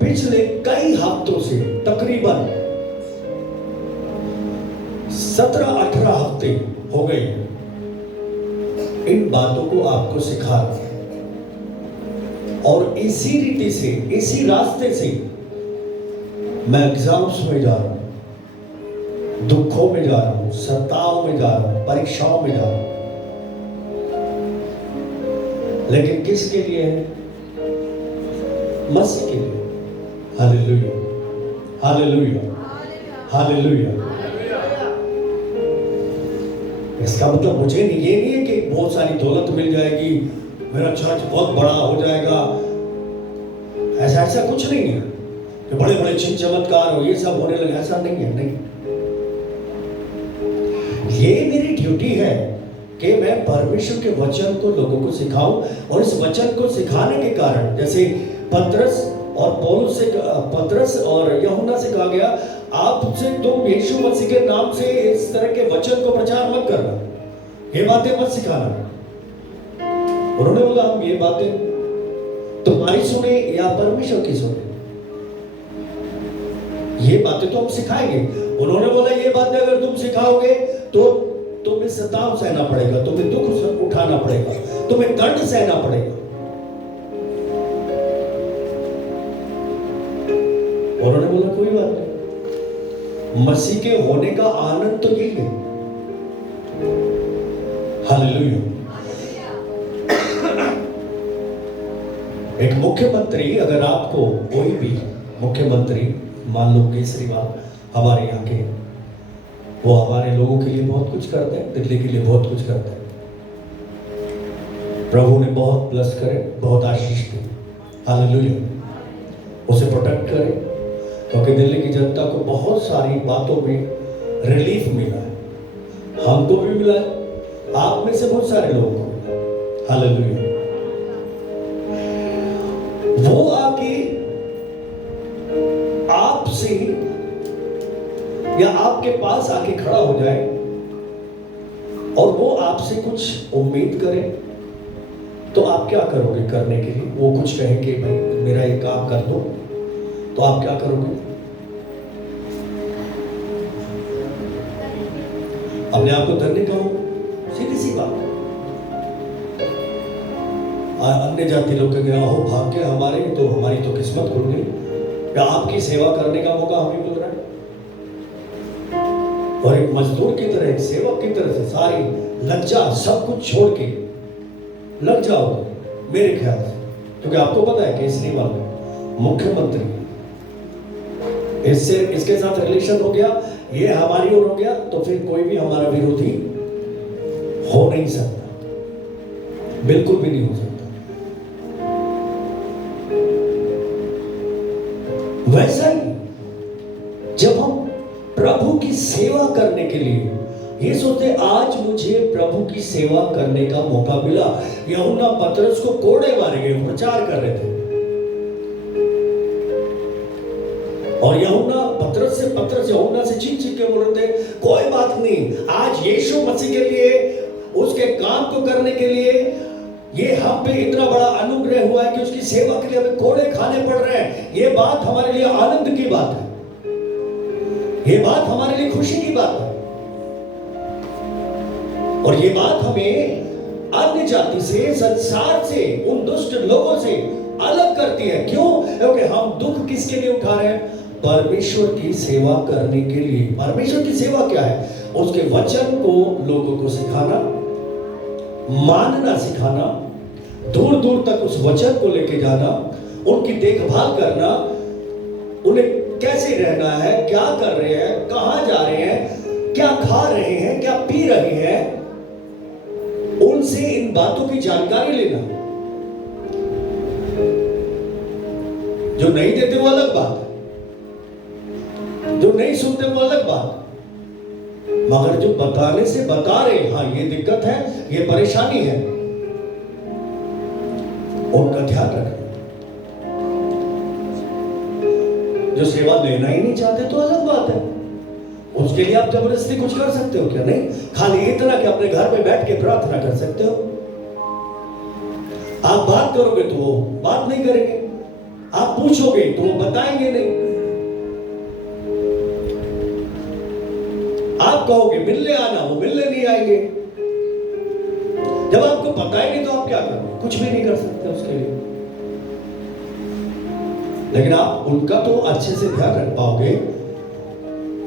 पिछले कई हफ्तों से, तकरीबन 17-18 हफ्ते हो गए, इन बातों को आपको सिखा रहा हूं। और इसी रीति से, इसी रास्ते से मैं एग्जाम्स में जा रहा हूं, दुखों में जा रहा हूं, सताव में जा रहा हूं, परीक्षाओं में जा रहा हूं। लेकिन किसके लिए है? मसीह के लिए। Hallelujah, hallelujah, hallelujah. इसका मतलब मुझे नहीं, ये नहीं है कि बहुत सारी दौलत मिल जाएगी, मेरा चर्च बहुत बड़ा हो जाएगा, ऐसा कुछ नहीं है कि बड़े बड़े चिन्ह चमत्कार हो, ये सब होने लगे, ऐसा नहीं है। नहीं, ये मेरी ड्यूटी है कि मैं परमेश्वर के वचन को लोगों को सिखाऊं, और इस वचन को सिखाने के कारण, जैसे पतरस और पौलुस से, पतरस और यूहन्ना से कहा गया, आपसे तुम यीशु मसीह के नाम से इस तरह के वचन को प्रचार मत करना, ये बातें मत सिखाना। उन्होंने बोला हम ये बातें तुम्हारी सुने या परमेश्वर की सुने, ये बातें तो हम सिखाएंगे। उन्होंने बोला ये बातें अगर तुम सिखाओगे तो तुम्हें सताव सहना पड़ेगा, तुम्हें दुख उठाना पड़ेगा, तुम्हें दंड सहना पड़ेगा। उन्होंने बोला कोई बात नहीं, मसीह के होने का आनंद तो यही है। हालेलुया। एक मुख्यमंत्री, अगर आपको कोई भी मुख्यमंत्री, मान लो केजरीवाल हमारे यहाँ के, वो हमारे लोगों के लिए बहुत कुछ करते हैं, दिल्ली के लिए बहुत कुछ करते हैं। प्रभु ने बहुत ब्लेस करे, बहुत आशीष दी। हालेलुया। उसे प्रोटेक्ट करे, क्योंकि दिल्ली की जनता को बहुत सारी बातों में रिलीफ मिला है, हमको भी मिला है, आप में से बहुत सारे लोगों को मिला है। हालेलुया। वो आके आपसे या आपके पास आके खड़ा हो जाए और वो आपसे कुछ उम्मीद करे, तो आप क्या करोगे करने के लिए? वो कुछ कहे कि भाई मेरा ये काम कर दो, तो आप क्या करोगे? अपने आप को धन्य कहो, सीधी सी बात। अन्य जाति लोग कहेंगे अहो भाग्य हमारे, तो हमारी तो किस्मत खुल गई, या आपकी सेवा करने का मौका हमें मिल रहा है। और एक मजदूर की तरह, एक सेवक की तरह से सारी लज्जा सब कुछ छोड़ के लग जाओ मेरे ख्याल से, क्योंकि आपको पता है केजरीवाल मुख्यमंत्री, इससे इसके साथ रिलेशन हो गया, ये हमारी ओर हो गया, तो फिर कोई भी हमारा विरोधी हो नहीं सकता, बिल्कुल भी नहीं हो सकता। वैसा ही जब हम प्रभु की सेवा करने के लिए ये सोचते, आज मुझे प्रभु की सेवा करने का मौका मिला। यूहन्ना पतरस को कोड़े मारे गए, प्रचार कर रहे थे, और पतरस यूहन्ना से चीख चीख के बोल रहे थे, कोई बात नहीं, आज यीशु मसीह के लिए, उसके काम को करने के लिए ये हम पे इतना बड़ा अनुग्रह हुआ है कि उसकी सेवा के लिए हमें कोड़े खाने पड़ रहे हैं। ये बात हमारे लिए आनंद की बात है, ये बात हमारे लिए खुशी की बात है, और ये बात हमें अन्य जाति से, संसार से, उन दुष्ट लोगों से अलग करती है। क्यों? क्योंकि हम दुख किसके लिए उठा रहे हैं? परमेश्वर की सेवा करने के लिए। परमेश्वर की सेवा क्या है? उसके वचन को लोगों को सिखाना, मानना सिखाना, दूर दूर तक उस वचन को लेके जाना, उनकी देखभाल करना, उन्हें कैसे रहना है, क्या कर रहे हैं, कहां जा रहे हैं, क्या खा रहे हैं, क्या पी रहे हैं, उनसे इन बातों की जानकारी लेना। जो नहीं देते वो अलग बात है, जो नहीं सुनते वो अलग बात, मगर जो बताने से बता रहे, हाँ ये दिक्कत है, ये परेशानी है, उनका ध्यान रखना। जो सेवा लेना ही नहीं चाहते तो अलग बात है, उसके लिए आप जबरदस्ती कुछ कर सकते हो क्या? नहीं, खाली इतना कि अपने घर में बैठ के प्रार्थना कर सकते हो। आप बात करोगे तो वो बात नहीं करेंगे, आप पूछोगे तो वो बताएंगे नहीं, आप कहोगे मिलने आना, वो मिलने नहीं आएंगे। जब आपको पता ही नहीं तो आप क्या करोगे? कुछ भी नहीं कर सकते उसके लिए। लेकिन आप उनका तो अच्छे से ध्यान रख पाओगे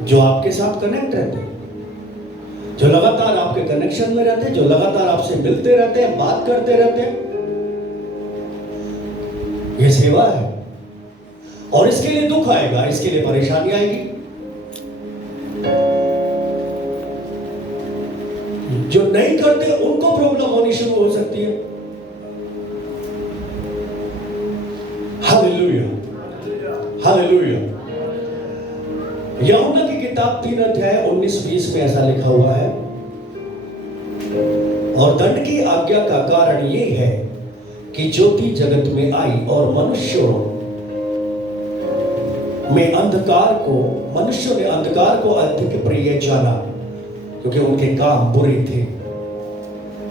जो आपके साथ कनेक्ट रहते हैं, जो लगातार आपके कनेक्शन में रहते हैं, जो लगातार आपसे मिलते रहते हैं, बात करते रहते हैं। ये सेवा है, और इसके लिए दुख आएगा, इसके लिए परेशानी आएगी। जो नहीं करते उनको प्रॉब्लम होनी शुरू हो सकती है। Hallelujah, hallelujah. यूहन्ना की किताब 3 अध्याय 19-20 में ऐसा लिखा हुआ है, और दंड की आज्ञा का कारण ये है कि ज्योति जगत में आई और मनुष्यों ने अंधकार को अधिक प्रिय जाना, क्योंकि उनके काम बुरे थे।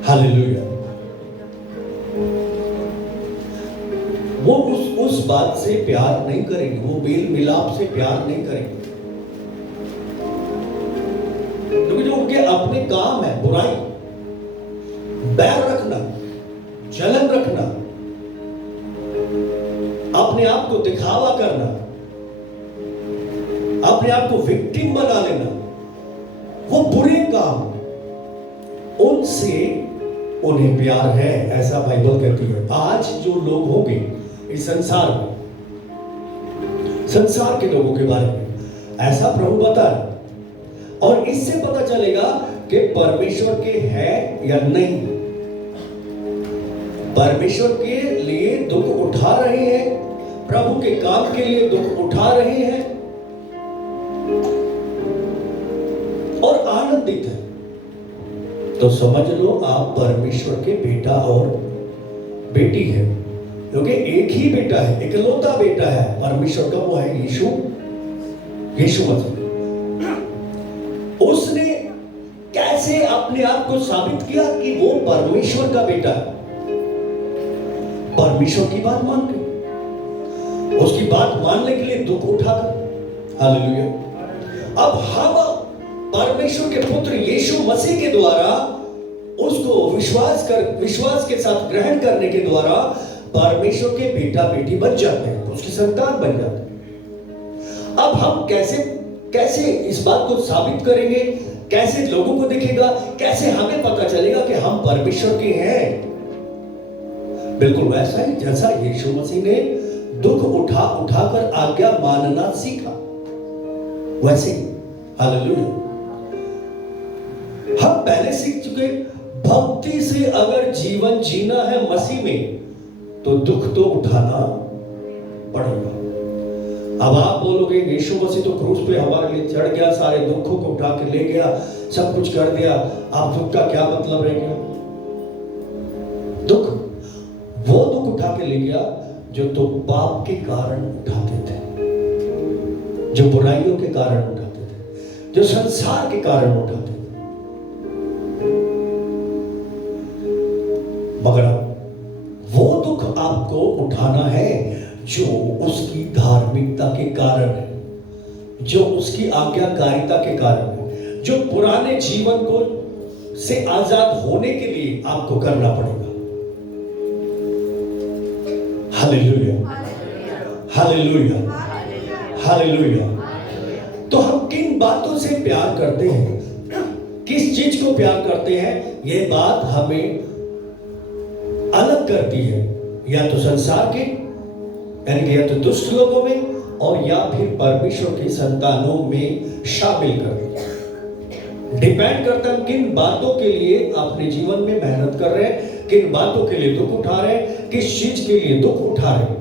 हालेलुया। वो उस बात से प्यार नहीं करेंगे, वो मेल मिलाप से प्यार नहीं करेंगे, क्योंकि जो उनके अपने काम है, बुराई, बैर रखना, जलन रखना, अपने आप को दिखावा करना, अपने आप को विक्टिम बना लेना, वो बुरे काम, उनसे उन्हें प्यार है, ऐसा बाइबल कहती है। आज जो लोग होंगे इस संसार में, संसार के लोगों के बारे में ऐसा प्रभु बता रहा, और इससे पता चलेगा कि परमेश्वर के है या नहीं। परमेश्वर के लिए दुख उठा रहे हैं, प्रभु के काम के लिए दुख उठा रहे हैं, और आनंदित है, तो समझ लो आप परमेश्वर के बेटा और बेटी है। क्योंकि एक ही बेटा है, इकलौता बेटा है परमेश्वर का, वो है यीशु मसीह। उसने कैसे अपने आप को साबित किया कि वो परमेश्वर का बेटा है? परमेश्वर की बात मान के, उसकी बात मानने के लिए दुख उठाकर। हालेलुया। अब हम परमेश्वर के पुत्र यीशु मसीह के द्वारा उसको विश्वास के साथ ग्रहण करने के द्वारा परमेश्वर के बेटा बेटी बन जाते हैं, उसकी संतान बन जाते हैं। अब हम कैसे इस बात को साबित करेंगे? कैसे लोगों को दिखेगा? कैसे हमें पता चलेगा कि हम परमेश्वर के हैं? बिल्कुल वैसा ही जैसा यीशु मसीह ने दुख उठाकर आज्ञा मानना सीखा, वैसे ही। हालेलुया। हम पहले सीख चुके, भक्ति से अगर जीवन जीना है मसीह में, तो दुख तो उठाना पड़ेगा। अब आप बोलोगे यीशु मसीह तो क्रूस पे हमारे लिए चढ़ गया, सारे दुखों को उठा के ले गया, सब कुछ कर दिया, आप दुख का क्या मतलब रह गया? दुख वो दुख उठा के ले गया जो तो पाप के कारण उठाते थे, जो बुराइयों के कारण उठाते थे, जो संसार के कारण उठाते थे। मगर वो दुख आपको उठाना है जो उसकी धार्मिकता के कारण है, जो उसकी आज्ञाकारिता के कारण है, जो पुराने जीवन को से आजाद होने के लिए आपको करना पड़ेगा। Hallelujah, hallelujah, hallelujah. तो हम किन बातों से प्यार करते हैं, किस चीज को प्यार करते हैं, ये बात हमें अलग करती है, या तो संसार के, यानी कि या तो दुष्ट लोगों में, और या फिर परमेश्वर की संतानों में शामिल करती है। डिपेंड करता है किन बातों के लिए अपने जीवन में मेहनत कर रहे हैं, किन बातों के लिए दुख उठा रहे हैं, किस चीज के लिए दुख उठा रहे हैं।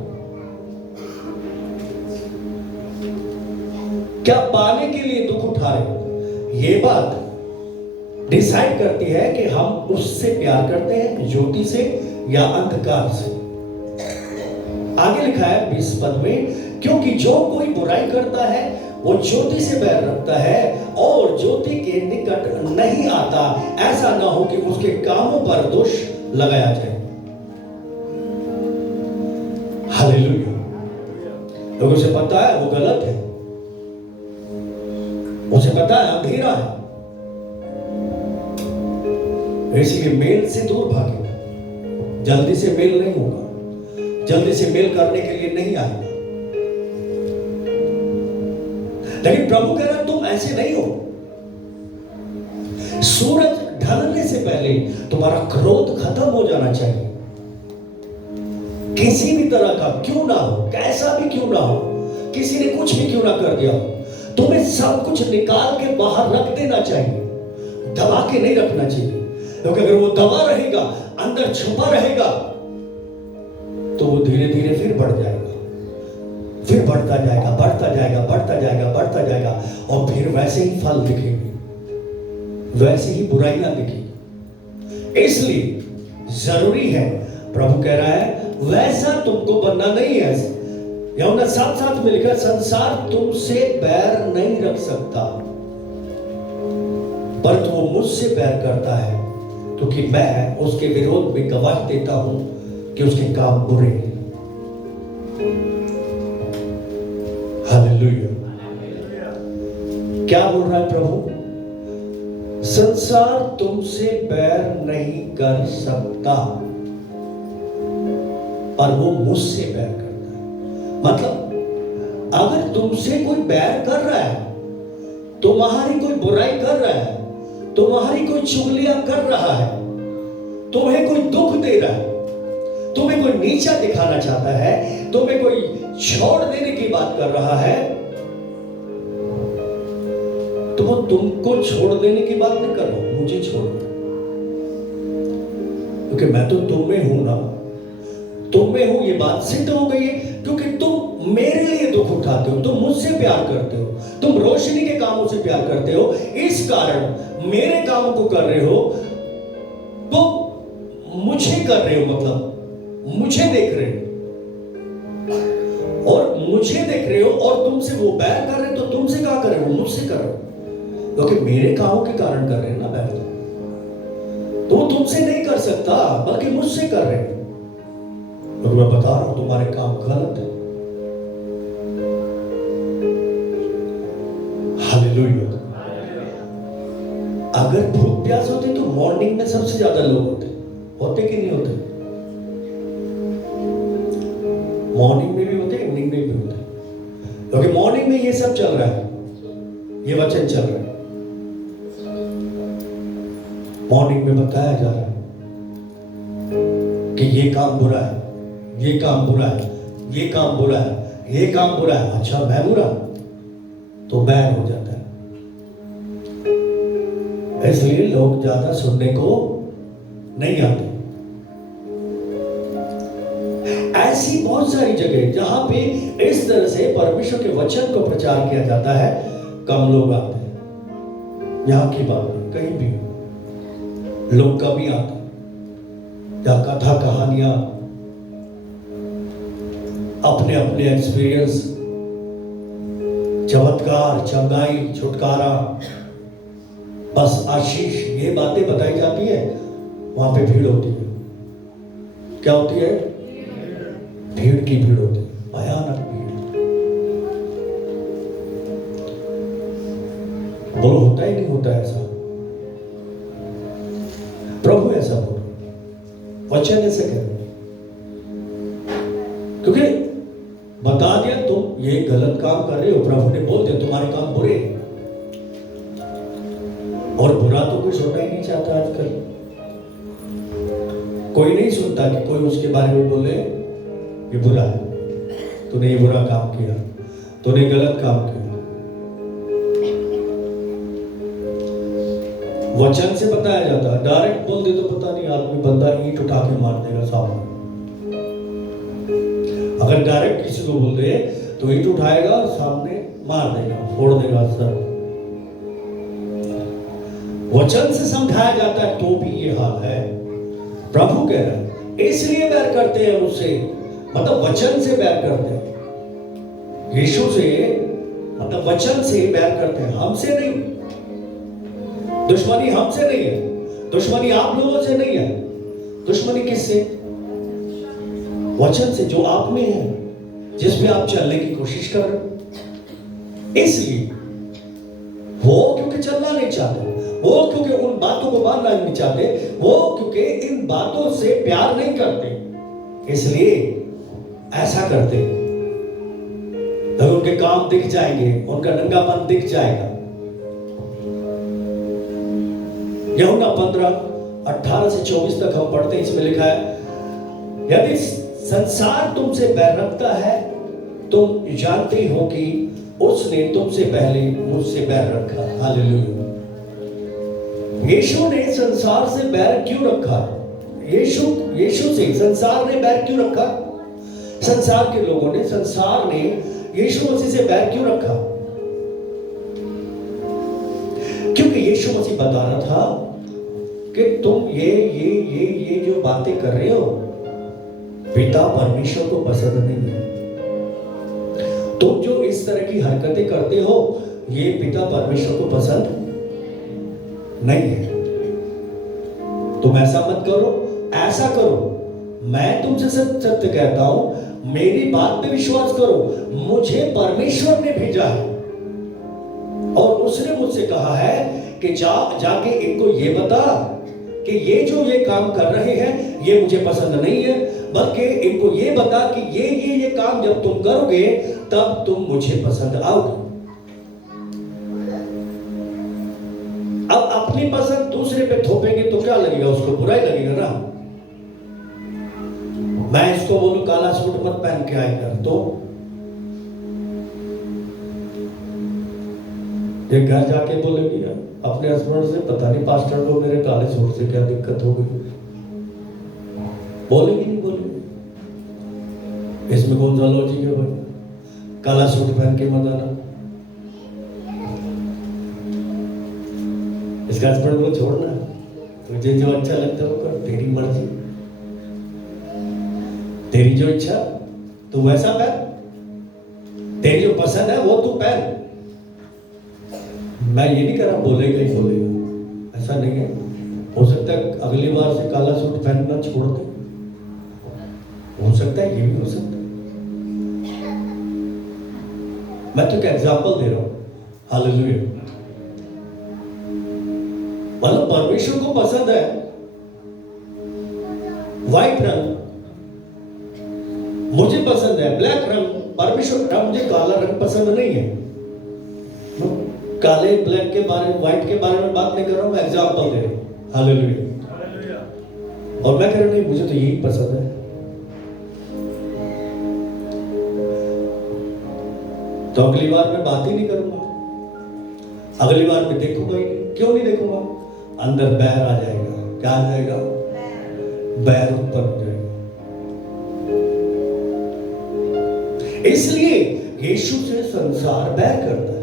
क्या पाने के लिए दुख उठा रहे हैं? ये बात डिसाइड करती है कि हम उससे प्यार करते हैं, ज्योति से या अंधकार से। आगे लिखा है 20 पद में, क्योंकि जो कोई बुराई करता है वो ज्योति से बैर रखता है और ज्योति के निकट नहीं आता, ऐसा ना हो कि उसके कामों पर दोष लगाया जाए। हालेलुया। लोगों से पता है वो गलत है, उसे पता है अंधेरा है, इसलिए मेल से दूर भागेगा, जल्दी से मेल नहीं होगा, जल्दी से मेल करने के लिए नहीं आएगा। लेकिन प्रभु कह रहा तुम ऐसे नहीं हो। सूरज ढलने से पहले तुम्हारा क्रोध खत्म हो जाना चाहिए, किसी भी तरह का क्यों ना हो, कैसा भी क्यों ना हो, किसी ने कुछ भी क्यों ना कर दिया हो, तुम्हें सब कुछ निकाल के बाहर रख देना चाहिए, दबा के नहीं रखना चाहिए। क्योंकि अगर वो दबा रहेगा, अंदर छुपा रहेगा, तो वो धीरे धीरे फिर बढ़ जाएगा, फिर बढ़ता जाएगा, बढ़ता जाएगा, बढ़ता जाएगा, बढ़ता जाएगा, और फिर वैसे ही फल दिखेंगे, वैसे ही बुराइयां दिखेंगी। इसलिए जरूरी है, प्रभु कह रहा है वैसा तुमको बनना नहीं है। यूहन्ना 7:7 में लिखा, संसार तुमसे बैर नहीं रख सकता, पर वो मुझसे बैर करता है, क्योंकि मैं उसके विरोध में गवाही देता हूं कि उसके काम बुरे हैं। हालेलुया। क्या बोल रहा है प्रभु? संसार तुमसे बैर नहीं कर सकता, और वो मुझसे बैर करता है। मतलब अगर तुमसे कोई बैर कर रहा है, तुम्हारी कोई बुराई कर रहा है, तुम्हारी कोई चुगलियां कर रहा है, तुम्हें कोई दुख दे रहा है, तुम्हें कोई नीचा दिखाना चाहता है, तुम्हें कोई छोड़ देने की बात कर रहा है, तो वो तुमको छोड़ देने की बात नहीं कर रहा, मुझे छोड़ दो, क्योंकि मैं तो तुम में हूं ना, तुम में हूं, ये बात सिद्ध हो गई है, क्योंकि तुम मेरे लिए दुख उठाते हो, तुम मुझसे प्यार करते हो, तुम रोशनी के कामों से प्यार करते हो, इस कारण मेरे कामों को कर रहे हो, तो मुझे कर रहे हो, मतलब मुझे देख रहे हो, और मुझे देख रहे हो, और तुमसे वो बैर कर रहे हो, तो तुमसे क्या कर रहे हो, मुझसे कर रहे हो, क्योंकि मेरे कामों के कारण कर रहे हैं ना बैर, तो वो तुमसे नहीं कर सकता, बल्कि मुझसे कर रहे हो। तो मैं बता रहा हूं तुम्हारे काम गलत है। हालेलुया। अगर भूख प्यास होती तो मॉर्निंग में सबसे ज्यादा लोग होते कि नहीं होते? मॉर्निंग में भी होते, इवनिंग में भी होते, क्योंकि मॉर्निंग में ये सब चल रहा है, ये वचन चल रहा है, मॉर्निंग में बताया जा रहा है कि ये काम बुरा है, ये काम बुरा है, ये काम बुरा है, ये काम बुरा है। अच्छा, मैं बुरा, तो बैर हो जाता है। इसलिए लोग ज्यादा सुनने को नहीं आते। ऐसी बहुत सारी जगह जहां पे इस तरह से परमेश्वर के वचन को प्रचार किया जाता है, कम लोग आते हैं। यहां की बात नहीं, कहीं भी लोग कम ही आते। या कथा कहानियां, अपने अपने एक्सपीरियंस, चमत्कार, चंगाई, छुटकारा, बस आशीष, ये बातें बताई जाती है, वहां पे भीड़ होती है। क्या होती है? भीड़ की भीड़ होती है, भयानक भीड़। बोलो, होता ही नहीं होता ऐसा? प्रभु ऐसा बोल, वचन ऐसे कह रहे, क्योंकि बता दिया तुम ये गलत काम कर रहे हो, प्रभु ने बोल दिया तुम्हारे काम बुरे हैं। और बुरा तो कोई सुनना ही नहीं चाहता आजकल। कोई नहीं सुनता कि कोई उसके बारे में बोले ये बुरा है, तूने ये बुरा काम किया, तूने गलत काम किया। वचन से बताया जाता है, डायरेक्ट बोल दे तो पता नहीं, आदमी बंदा ईंट उठा के मार देगा सामने। अगर डायरेक्ट किसी को बोल दे तो ईंट उठाएगा, सामने मार देगा, फोड़ देगा सर। वचन से समझाया जाता है तो भी ये हाल है। प्रभु कह रहा है इसलिए बैर करते हैं मुझसे, मतलब वचन से बैर करते हैं, यीशु से, मतलब वचन से बैर करते हैं, हमसे नहीं। दुश्मनी हमसे नहीं है, दुश्मनी आप लोगों से नहीं है। दुश्मनी किससे? वचन से, जो आप में है, जिस पे आप चलने की कोशिश कर रहे हो। इसलिए वो क्योंकि चलना नहीं चाहते, वो क्योंकि उन बातों को मानना नहीं चाहते, वो क्योंकि इन बातों से प्यार नहीं करते, इसलिए ऐसा करते। अगर उनके काम दिख जाएंगे, उनका नंगापन दिख जाएगा। यूहन्ना 15:18 से 24 तक हम पढ़ते हैं, इसमें लिखा है, यदि संसार तुमसे बैर रखता है, तुम जानते हो कि उसने तुमसे पहले मुझसे बैर रखा। हालेलुया। यीशु ने संसार से बैर क्यों रखा? यीशु से संसार ने बैर क्यों रखा? संसार के लोगों ने, संसार ने यीशु मसीह से बैर क्यों रखा? क्योंकि यीशु मसीह बता रहा था कि तुम ये जो बातें कर रहे हो, पिता परमेश्वर को पसंद नहीं है। तुम जो इस तरह की हरकतें करते हो, ये पिता परमेश्वर को पसंद नहीं है। तुम ऐसा मत करो, ऐसा करो। मैं तुमसे सत्य कहता हूं, मेरी बात पे विश्वास करो, मुझे परमेश्वर ने भेजा है, और उसने मुझसे कहा है कि जाके इनको ये बता कि ये जो ये काम कर रहे हैं, ये मुझे पसंद नहीं है, बल्कि इनको ये बता कि ये काम जब तुम करोगे, तब तुम मुझे पसंद आओगे। अब अपनी पसंद दूसरे पे थोपेंगे तो क्या लगेगा? उसको बुरा ही लगेगा ना। मैं इसको बोलूं काला सूट मत पहन के आए कर, तो ये घर जाके बोलेगी अपने हस्बैंड से, पता नहीं पास्टर को मेरे काले सूट से क्या दिक्कत हो गई। बोलेगी नहीं बोलेगी? इसमें कौन सा लॉजिक है भाई? काला सूट पहन के मत आना। इसका हस्बैंड को छोड़ना, तुझे जो अच्छा लगता है वो कर, तेरी मर्जी, तेरी जो इच्छा तू वैसा पहन, तेरी जो पसंद है वो तू पहन। मैं ये नहीं कर रहा बोलेगा ही बोलेगा, ऐसा नहीं है। हो सकता है अगली बार से काला सूट पहनना छोड़ दे, हो सकता है, ये भी हो सकता है। मैं तो एक एग्जाम्पल दे रहा हूं। हालेलुया। मतलब परमेश्वर को पसंद है व्हाइट रंग, मुझे पसंद है ब्लैक रंग। परमेश्वर का मुझे काला रंग पसंद नहीं है। काले ब्लैक के बारे में, व्हाइट के बारे में बात नहीं कर रहा हूं, मैं एग्जाम्पल दे रहा हूं। हालेलुया। और मैं कह रहा नहीं, मुझे तो यही पसंद है। तो अगली बार मैं बात ही नहीं करूंगा, अगली बार मैं देखूंगा ही नहीं। क्यों नहीं देखूंगा? अंदर बैर आ जाएगा। क्या आ जाएगा? बैर उत्पन्न हो जाएगा। इसलिए यीशु से संसार बैर करता है।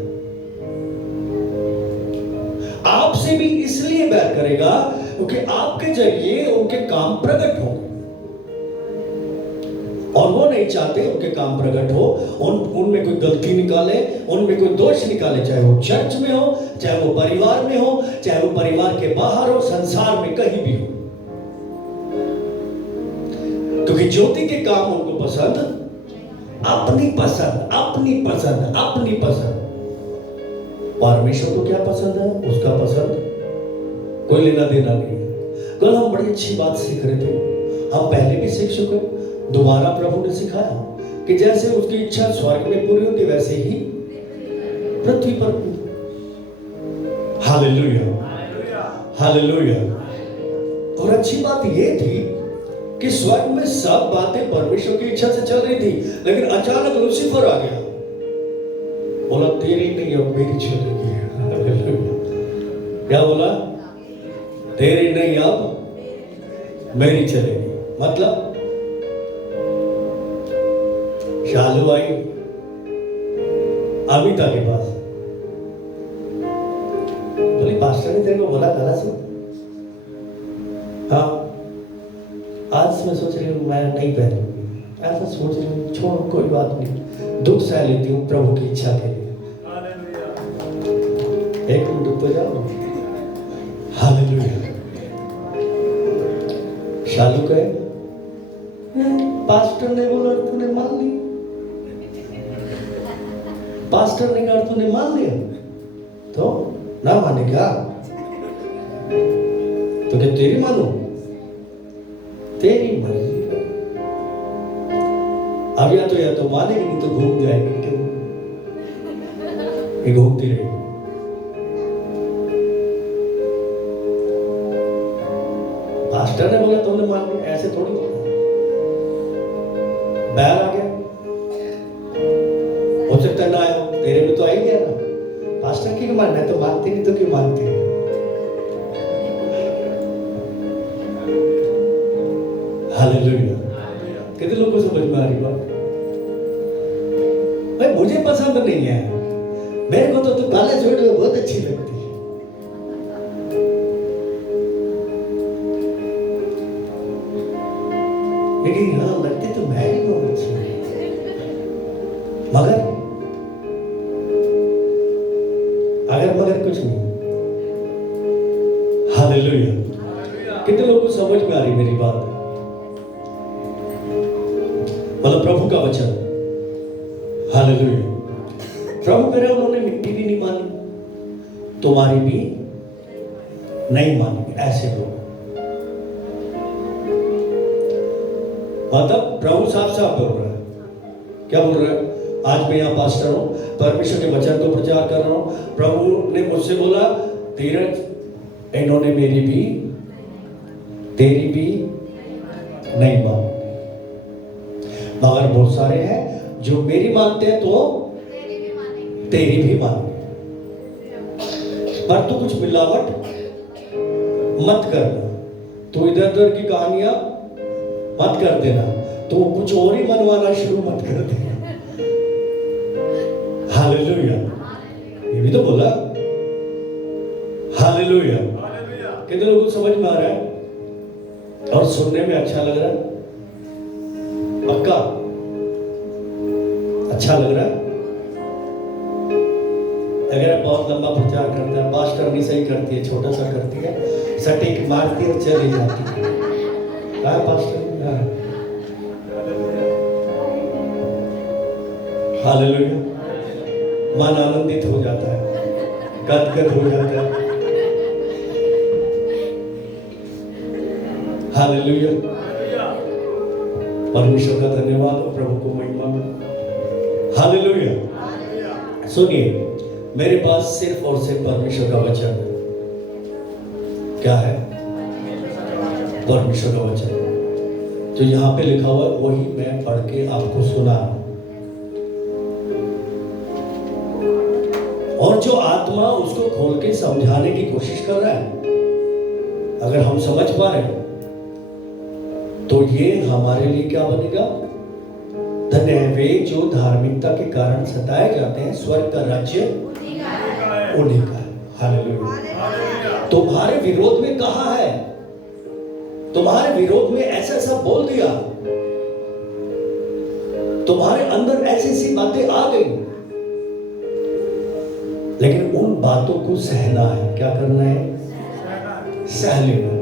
आपसे भी इसलिए बैर करेगा क्योंकि आपके जरिए उनके काम प्रकट होंगे, और वो नहीं चाहते उनके काम प्रकट हो, उनमें कोई गलती निकाले, उनमें कोई दोष निकाले, चाहे वो चर्च में हो, चाहे वो परिवार में हो, चाहे वो परिवार के बाहर हो, संसार में कहीं भी हो। क्योंकि ज्योति के काम उनको पसंद, अपनी पसंद, अपनी पसंद, अपनी पसंद। परमेश्वर को क्या पसंद है, उसका पसंद कोई लेना देना नहीं है। कल हम बड़ी अच्छी बात सीख रहे थे, हम पहले भी सीख चुके, दोबारा प्रभु ने सिखाया कि जैसे उसकी इच्छा स्वर्ग में पूरी होती वैसे ही पृथ्वी पर। Hallelujah, hallelujah. और अच्छी बात ये थी कि स्वर्ग में सब बातें परमेश्वर की इच्छा से चल रही थी, लेकिन अचानक लूसीफर आ गया, बोला तेरी नहीं अब मेरी चलेगी। क्या बोला? तेरी नहीं अब मेरी चलेगी। मतलब शालू आई अमिता के पास, बोली पास्टर ने तेरे को बोला काला सूट? हाँ, आज मैं सोच रही हूँ मैं नहीं पहनूंगी, ऐसा सोच रही हूँ, छोड़ कोई बात नहीं, दुख सह लेती हूँ प्रभु की इच्छा के लिए। एक मिनट रुक तो जाओ। हालेलुया। शालू कहे पास्टर ने बोला तूने मान ली, पास्टर ने कहा तूने मान लिया तो ना माने क्या? तो क्या तेरी मानो? तेरी मर्जी। अब या तो मानेगी, नहीं तो घूम जाएगी। क्यों? ये घूमती रहेगी। पास्टर ने बोला तुमने मान लिया, ऐसे थोड़ी होता। बैर आ गया, हो सकता है ना आया, तेरे में तो आ ही गया ना। पास्टर की मानना है तो मानते नहीं, तो क्यों मानते हैं? हालेलुया। कितने लोगों को समझ में आ रही बात? भाई मुझे पसंद नहीं है, मेरे को तो काले सूट में बहुत अच्छी लगती है। लेकिन हाँ लगती तो मैं ही बहुत अच्छी है, मगर मगर कुछ नहीं। हालेलुया। कितने लोगों को समझ में आ रही मेरी बात? मतलब प्रभु का वचन। हालेलुया। प्रभु कह रहे उन्होंने मिट्टी भी नहीं मानी, तुम्हारी भी नहीं मानी। ऐसे लोग, मतलब प्रभु साफ साफ बोल रहा है। क्या बोल रहा है? आज मैं यहाँ पास्टर हूँ, परमेश्वर के वचन को प्रचार कर रहा हूँ। प्रभु ने मुझसे बोला धीरज, इन्होंने मेरी भी तेरी भी नहीं मानी, मगर बहुत सारे हैं जो मेरी मानते हैं तो तेरी भी मानेंगे। पर तू कुछ मिलावट मत करना, तू इधर उधर की कहानियां मत कर देना। तो कुछ और ही मनवाना शुरू मत कर दे। हालेलुया, ये भी तो बोला हालेलुया। कितने लोगों को समझ में आ रहा है और सुनने में अच्छा लग रहा है? पक्का अच्छा लग रहा है? अगर आप बहुत लंबा प्रचार करते हैं, पास्टर नहीं सही करती है, छोटा सा करती है, सटीक मारती है, चली जाती है। कहा पास्टर? हालेलुया, मन आनंदित हो जाता है, गदगद हो जाता है। हालेलुया, परमेश्वर का धन्यवाद हो, प्रभु को महिमा हो। हालेलुया। सुनिए, मेरे पास सिर्फ और सिर्फ परमेश्वर का वचन है। क्या है? परमेश्वर का वचन। जो यहां पे लिखा हुआ है वही मैं पढ़ के आपको सुना, और जो आत्मा उसको खोल के समझाने की कोशिश कर रहा है। अगर हम समझ पा रहे हैं तो ये हमारे लिए क्या बनेगा? धन्य है वे जो धार्मिकता के कारण सताए जाते हैं, स्वर्ग का राज्य उन्हीं का है। हालेलुया। तुम्हारे विरोध में कहा है, तुम्हारे विरोध में ऐसा ऐसा बोल दिया, तुम्हारे अंदर ऐसी ऐसी बातें आ गई, लेकिन उन बातों को सहना है। क्या करना है? सह लेना।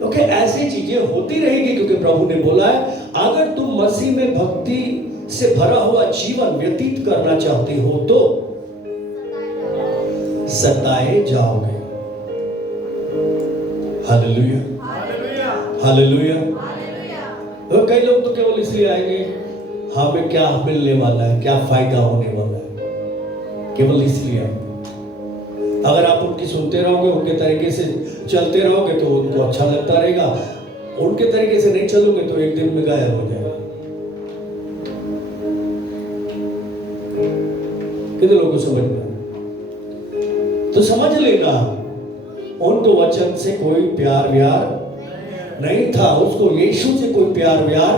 क्योंकि ऐसी चीजें होती रहेगी, क्योंकि प्रभु ने बोला है अगर तुम मसीह में भक्ति से भरा हुआ जीवन व्यतीत करना चाहते हो तो सताए जाओगे। Hallelujah, hallelujah. तो कई लोग तो केवल इसलिए आएंगे हमें क्या मिलने वाला है, क्या फायदा होने वाला है, केवल इसलिए। अगर आप उनकी सुनते रहोगे, उनके तरीके से चलते रहोगे तो उनको अच्छा लगता रहेगा, उनके तरीके से नहीं चलोगे तो एक दिन में गायब हो जाएगा। कितने लोगों को समझ में? तो समझ लेना, उनको वचन से कोई प्यार व्यार नहीं था, उसको यीशु से कोई प्यार व्यार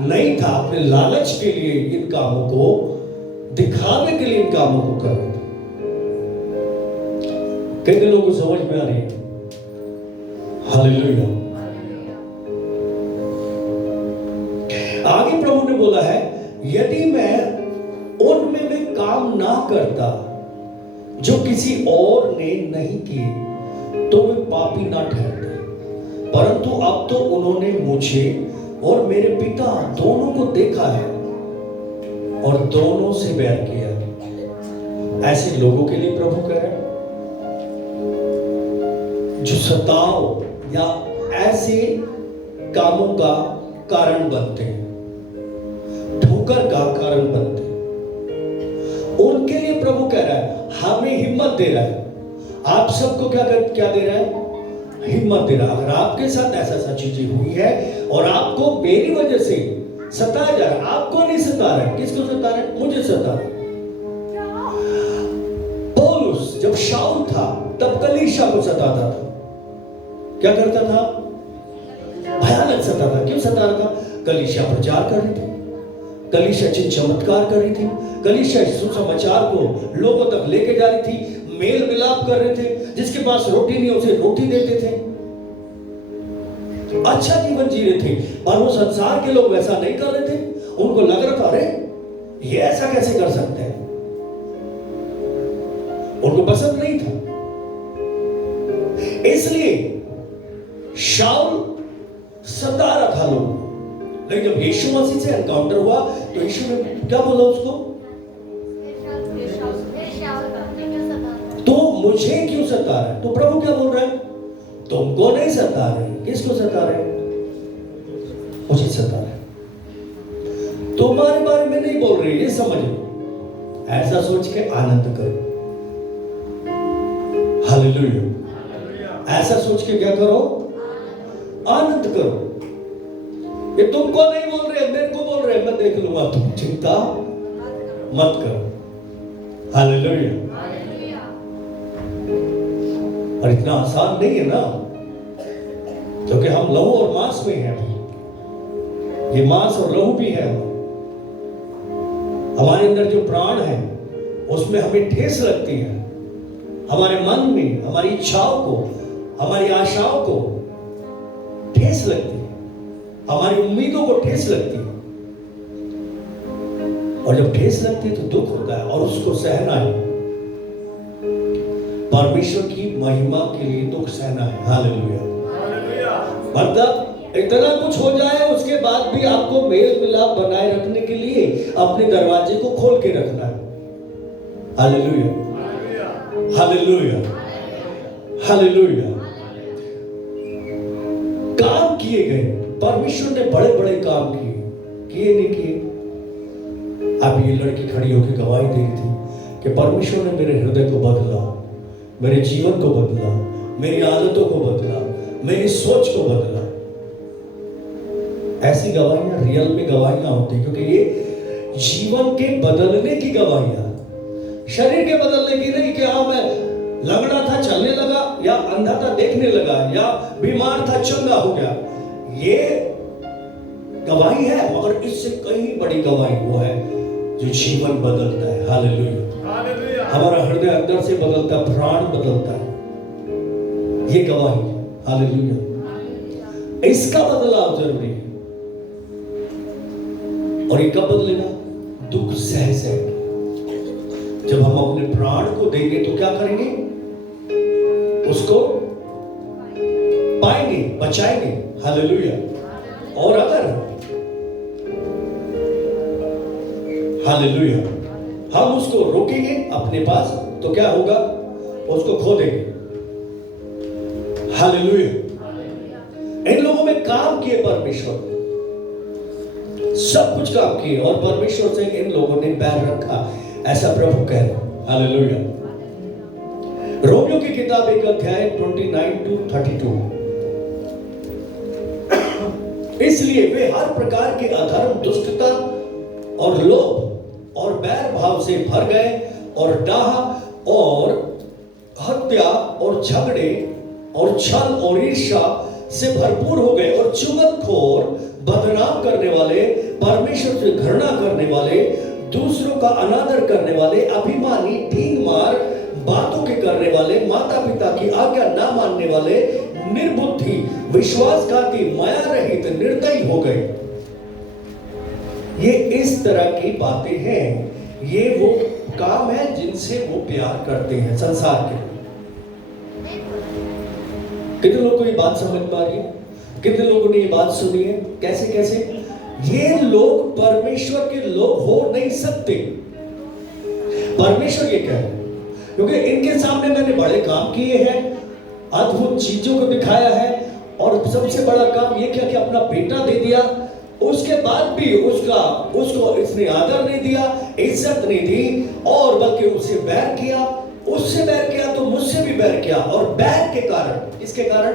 नहीं था। अपने लालच के लिए इन कामों को, दिखाने के लिए इन कामों को कर रहे थे। कितने लोगों को समझ में आ रही है? हालेलुया। आगे प्रभु ने बोला है यदि मैं उनमें में काम ना करता जो किसी और ने नहीं किए तो वे पापी ना ठहरते, परंतु अब तो उन्होंने मुझे और मेरे पिता दोनों को देखा है और दोनों से बैर किया। ऐसे लोगों के लिए प्रभु कह रहे हैं जो सताओ या ऐसे कामों का कारण बनते हैं, ठोकर का कारण बनते हैं, उनके लिए प्रभु कह रहा है, हमें हिम्मत दे रहा है। आप सबको क्या दे रहा है? हिम्मत दे रहा है। अगर आपके साथ ऐसा चीजें हुई है और आपको मेरी वजह से सताया जा रहा है, आपको नहीं सता रहा है, किसको सता रहा है? मुझे सता रहा है। पौलुस जब शाऊल था तब कलीसिया को सताता था। क्या करता था? भयानक सताता था। क्यों सता रहा था? कलीसिया प्रचार कर रही थी, कलीसिया चमत्कार कर रही थी, कलीसिया सुसमाचार को लोगों तक लेके जा रही थी, मेल मिलाप कर रहे थे, जिसके पास रोटी नहीं उसे रोटी देते थे, अच्छा जीवन जी रहे थे। पर वो संसार के लोग वैसा नहीं कर रहे थे। उनको लग रहा था अरे ये ऐसा कैसे कर सकते हैं, उनको पसंद नहीं था। इसलिए शाऊल सता रहा था लोगों को। लेकिन जब यीशु मसीह से एनकाउंटर हुआ तो यीशु ने क्या बोला उसको? तो मुझे क्यों सता रहा है? तो प्रभु क्या बोल रहा है? तुमको नहीं सता रहे। किसको सता रहे? मुझे सता रहे। तुम्हारे बारे में नहीं बोल रहे, ये समझ लो। ऐसा सोच के आनंद करो। हालेलुया। ऐसा सोच के क्या करो? आनंद करो। ये तुमको नहीं बोल रहे, मेरे को बोल रहे, मैं देख लूंगा, तुम चिंता मत करो। हालेलुया। और इतना आसान नहीं है ना, क्योंकि हम लहू और मांस में हैं। ये मांस और लहू भी है। हमारे अंदर जो प्राण है उसमें हमें ठेस लगती है, हमारे मन में हमारी इच्छाओं को, हमारी आशाओं को ठेस लगती है, हमारी उम्मीदों को ठेस लगती है। और जब ठेस लगती है तो दुख होता है और उसको सहना है। परमेश्वर की महिमा के लिए दुख सहना है। हालेलुया। मतलब इतना कुछ हो जाए उसके बाद भी आपको मेल मिलाप बनाए रखने के लिए अपने दरवाजे को खोल के रखना है। Hallelujah, hallelujah, hallelujah. काम किए गए, परमेश्वर ने बड़े बड़े काम किए नहीं किए। अब ये लड़की खड़ी होकर गवाही दे रही थी कि परमेश्वर ने मेरे हृदय को बदला, मेरे जीवन को बदला, मेरी आदतों को बदला, मेरी सोच को बदला। ऐसी गवाहियां रियल में गवाहियां होती, क्योंकि ये जीवन के बदलने की गवाहियां, शरीर के बदलने की नहीं कि हाँ मैं लंगड़ा था चलने लगा, या अंधा था देखने लगा, या बीमार था चंगा हो गया। ये गवाही है, मगर इससे कहीं बड़ी गवाही वो है जो जीवन बदलता है। हालेलुया। हमारा हृदय अंदर से बदलता है, प्राण बदलता है, ये गवाही है। हालेलुया। इसका बदलाव जरूरी है। और ये कब बदलेगा? दुख सह सह। जब हम अपने प्राण को देंगे तो क्या करेंगे? उसको पाएंगे, बचाएंगे। हालेलुया। और अगर हालेलुया हम उसको रोकेंगे अपने पास तो क्या होगा? उसको खो देंगे। हालेलुया। इन लोगों में काम किए परमेश्वर, सब कुछ काम किए, और परमेश्वर से इन लोगों ने बैर रखा, ऐसा प्रभु कह रहे। हालेलुया। रोमियो की किताब 1 अध्याय 29-32। इसलिए वे हर प्रकार के अधर्म, दुष्टता और लोभ और बैर भाव से भर गए, और डाह और हत्या और झगड़े और छल और ईर्ष्या से भरपूर हो गए, और चुगलखोर, बदनाम करने वाले, परमेश्वर से घृणा करने वाले, दूसरों का अनादर करने वाले, अभिमानी, ठीक मार बातों के करने वाले, माता पिता की आज्ञा ना मानने वाले, निर्बुद्धि, विश्वासघाती, माया रहित, निर्दयी हो गए। ये इस तरह की बातें हैं, ये वो काम है जिनसे वो प्यार करते हैं संसार के। कितने लोगों को ये बात समझ में आ रही है? कितने लोगों ने ये बात सुनी है? कैसे कैसे? ये लोग परमेश्वर के लोग हो नहीं सकते। परमेश्वर ये कह रहे हैं, क्योंकि इनके सामने मैंने बड़े काम किए हैं, अद्भुत चीजों को दिखाया है, और सबसे बड़ा काम ये किया कि अपना बेटा दे दिया। उसके बाद भी उसको इसने आदर नहीं दिया, इज्जत नहीं दी, और बल्कि उससे बैर किया। उससे बैर किया तो मुझसे भी बैर किया। और बैर के कारण, किसके कारण?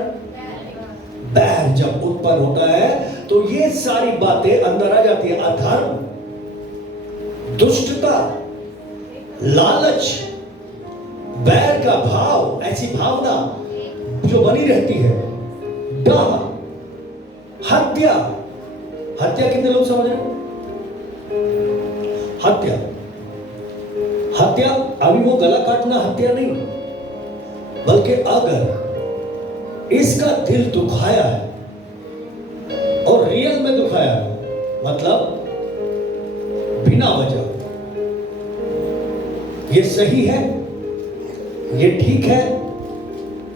बैर जब उत्पन्न होता है तो ये सारी बातें अंदर आ जाती है। अधर्म, दुष्टता, लालच, बैर का भाव, ऐसी भावना जो बनी रहती है, डाह, हत्या। हत्या कितने लोग समझ रहे? हत्या, हत्या अभी वो गला काटना हत्या नहीं, बल्कि अगर इसका दिल दुखाया है और रियल में दुखाया है, मतलब बिना वजह, ये सही है, ये ठीक है,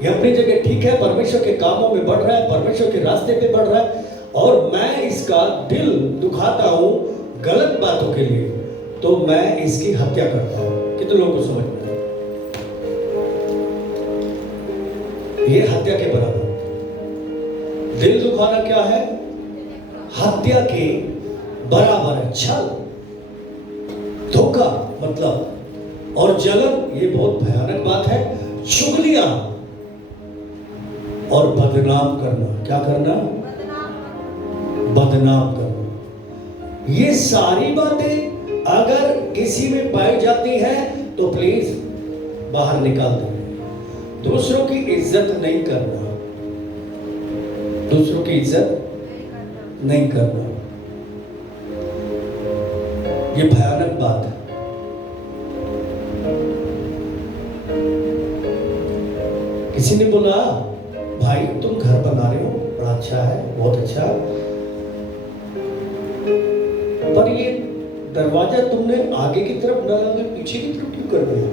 ये अपनी जगह ठीक है, परमेश्वर के कामों में बढ़ रहा है, परमेश्वर के रास्ते पे बढ़ रहा है, और मैं इसका दिल दुखाता हूं गलत बातों के लिए, तो मैं इसकी हत्या करता हूं। कितने लोगों को समझ में आया? ये हत्या के बराबर। दिल दुखाना क्या है? हत्या के बराबर है। छल, धोखा मतलब, और जलन, ये बहुत भयानक बात है। चुगलियां और बदनाम करना। क्या करना? बदनाम करना। ये सारी बातें अगर किसी में पाई जाती है तो प्लीज बाहर निकाल दो। दूसरों की इज्जत नहीं करना, दूसरों की इज्जत नहीं करना। ये भयानक बात है। किसी ने बोला भाई तुम घर बना रहे हो, बड़ा अच्छा है, बहुत अच्छा, पर ये दरवाजा तुमने आगे की तरफ न लगा पीछे की तरफ क्यों कर दिया?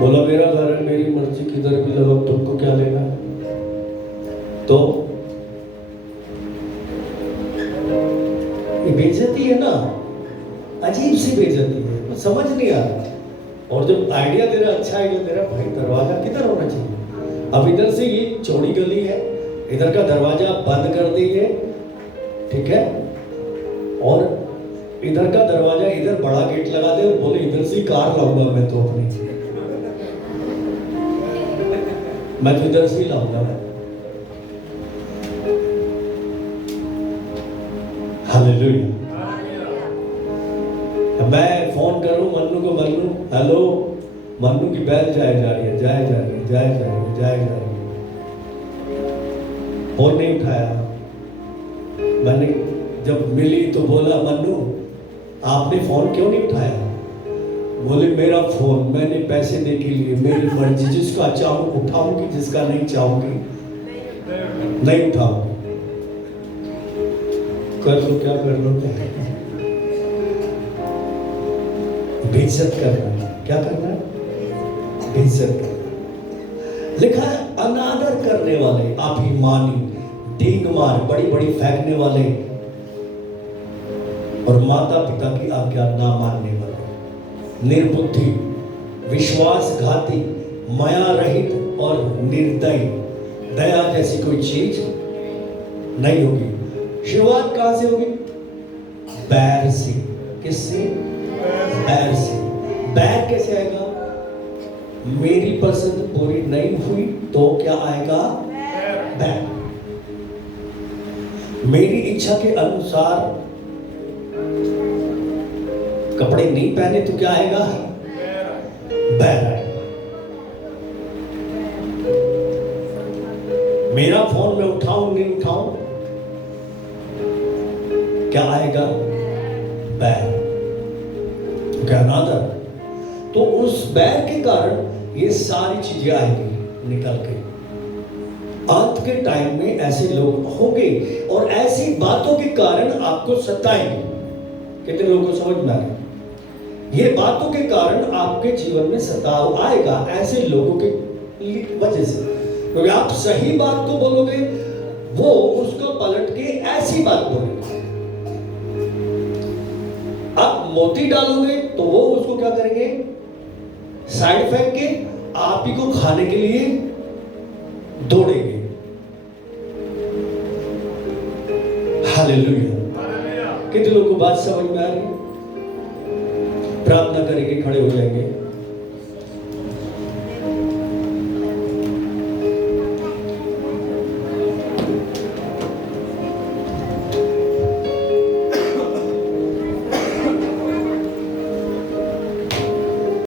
बोला मेरा घर है, मेरी मर्जी, किधर भी लगा, तुमको क्या लेना है? तो ये बेइज्जती है ना, अजीब सी बेइज्जती है, समझ नहीं आ रहा। और जब आइडिया तेरा अच्छा आइडिया तेरा भाई दरवाजा किधर होना चाहिए? अब इधर से ये चौड़ी गली है, इधर का दरवाजा बंद कर दीजिए, ठीक है, और इधर का दरवाजा इधर बड़ा गेट लगा दे और बोले इधर से कार लाऊंगा मैं तो अपनी, मैं तो इधर से ही लाऊंगा मैं। हालेलुया। मैं फोन करूं मन्नू को, मन्नू हेलो, मन्नू की बैल जाए जा रही है, जाए जा रही है, जाए जा रही है, जाए जा रही है, फोन नहीं उठाया। मैंने जब मिली तो बोला मन्नू आपने फोन क्यों नहीं उठाया? बोले मेरा फोन मैंने पैसे दे के लिए, मेरी मर्जी, जिसका चाहूं उठाऊंगी, जिसका नहीं चाहूंगी नहीं उठाऊंगी। कर लो क्या कर लो, बेइज्जत करना, क्या करना है? बेइज्जत करना। लिखा है अनादर करने वाले, अभिमानी, डींग मार, बड़ी बड़ी फेंकने वाले और माता पिता की आज्ञा ना मानने वाले, निर्बुद्धि, विश्वासघाती, माया रहित और निर्दयी। दया जैसी कोई चीज नहीं होगी। शुरुआत कहां से होगी? बैर से। किससे? बैर से। बैर कैसे आएगा? मेरी पसंद पूरी नहीं हुई तो क्या आएगा? बैर। मेरी इच्छा के अनुसार कपड़े नहीं पहने तो क्या आएगा? बैर आएगा। मेरा फोन में उठाऊं नहीं उठाऊं क्या आएगा? बैर। क्या अनादर। तो उस बैर के कारण ये सारी चीजें आएंगी निकल के। अंत के टाइम में ऐसे लोग होंगे और ऐसी बातों के कारण आपको सताएंगे। कितने लोगों को समझ में आ रहा है? ये बातों के कारण आपके जीवन में सताव आएगा ऐसे लोगों की वजह से, क्योंकि आप सही बात को बोलोगे वो उसको पलट के ऐसी बात बोलेंगे। आप मोती डालोगे तो वो उसको क्या करेंगे? साइड फेंक के आप ही को खाने के लिए दौड़ेंगे। हालेलुया। कितने लोगों को बात समझ में आ रही है? प्रार्थना करेंगे, खड़े हो जाएंगे।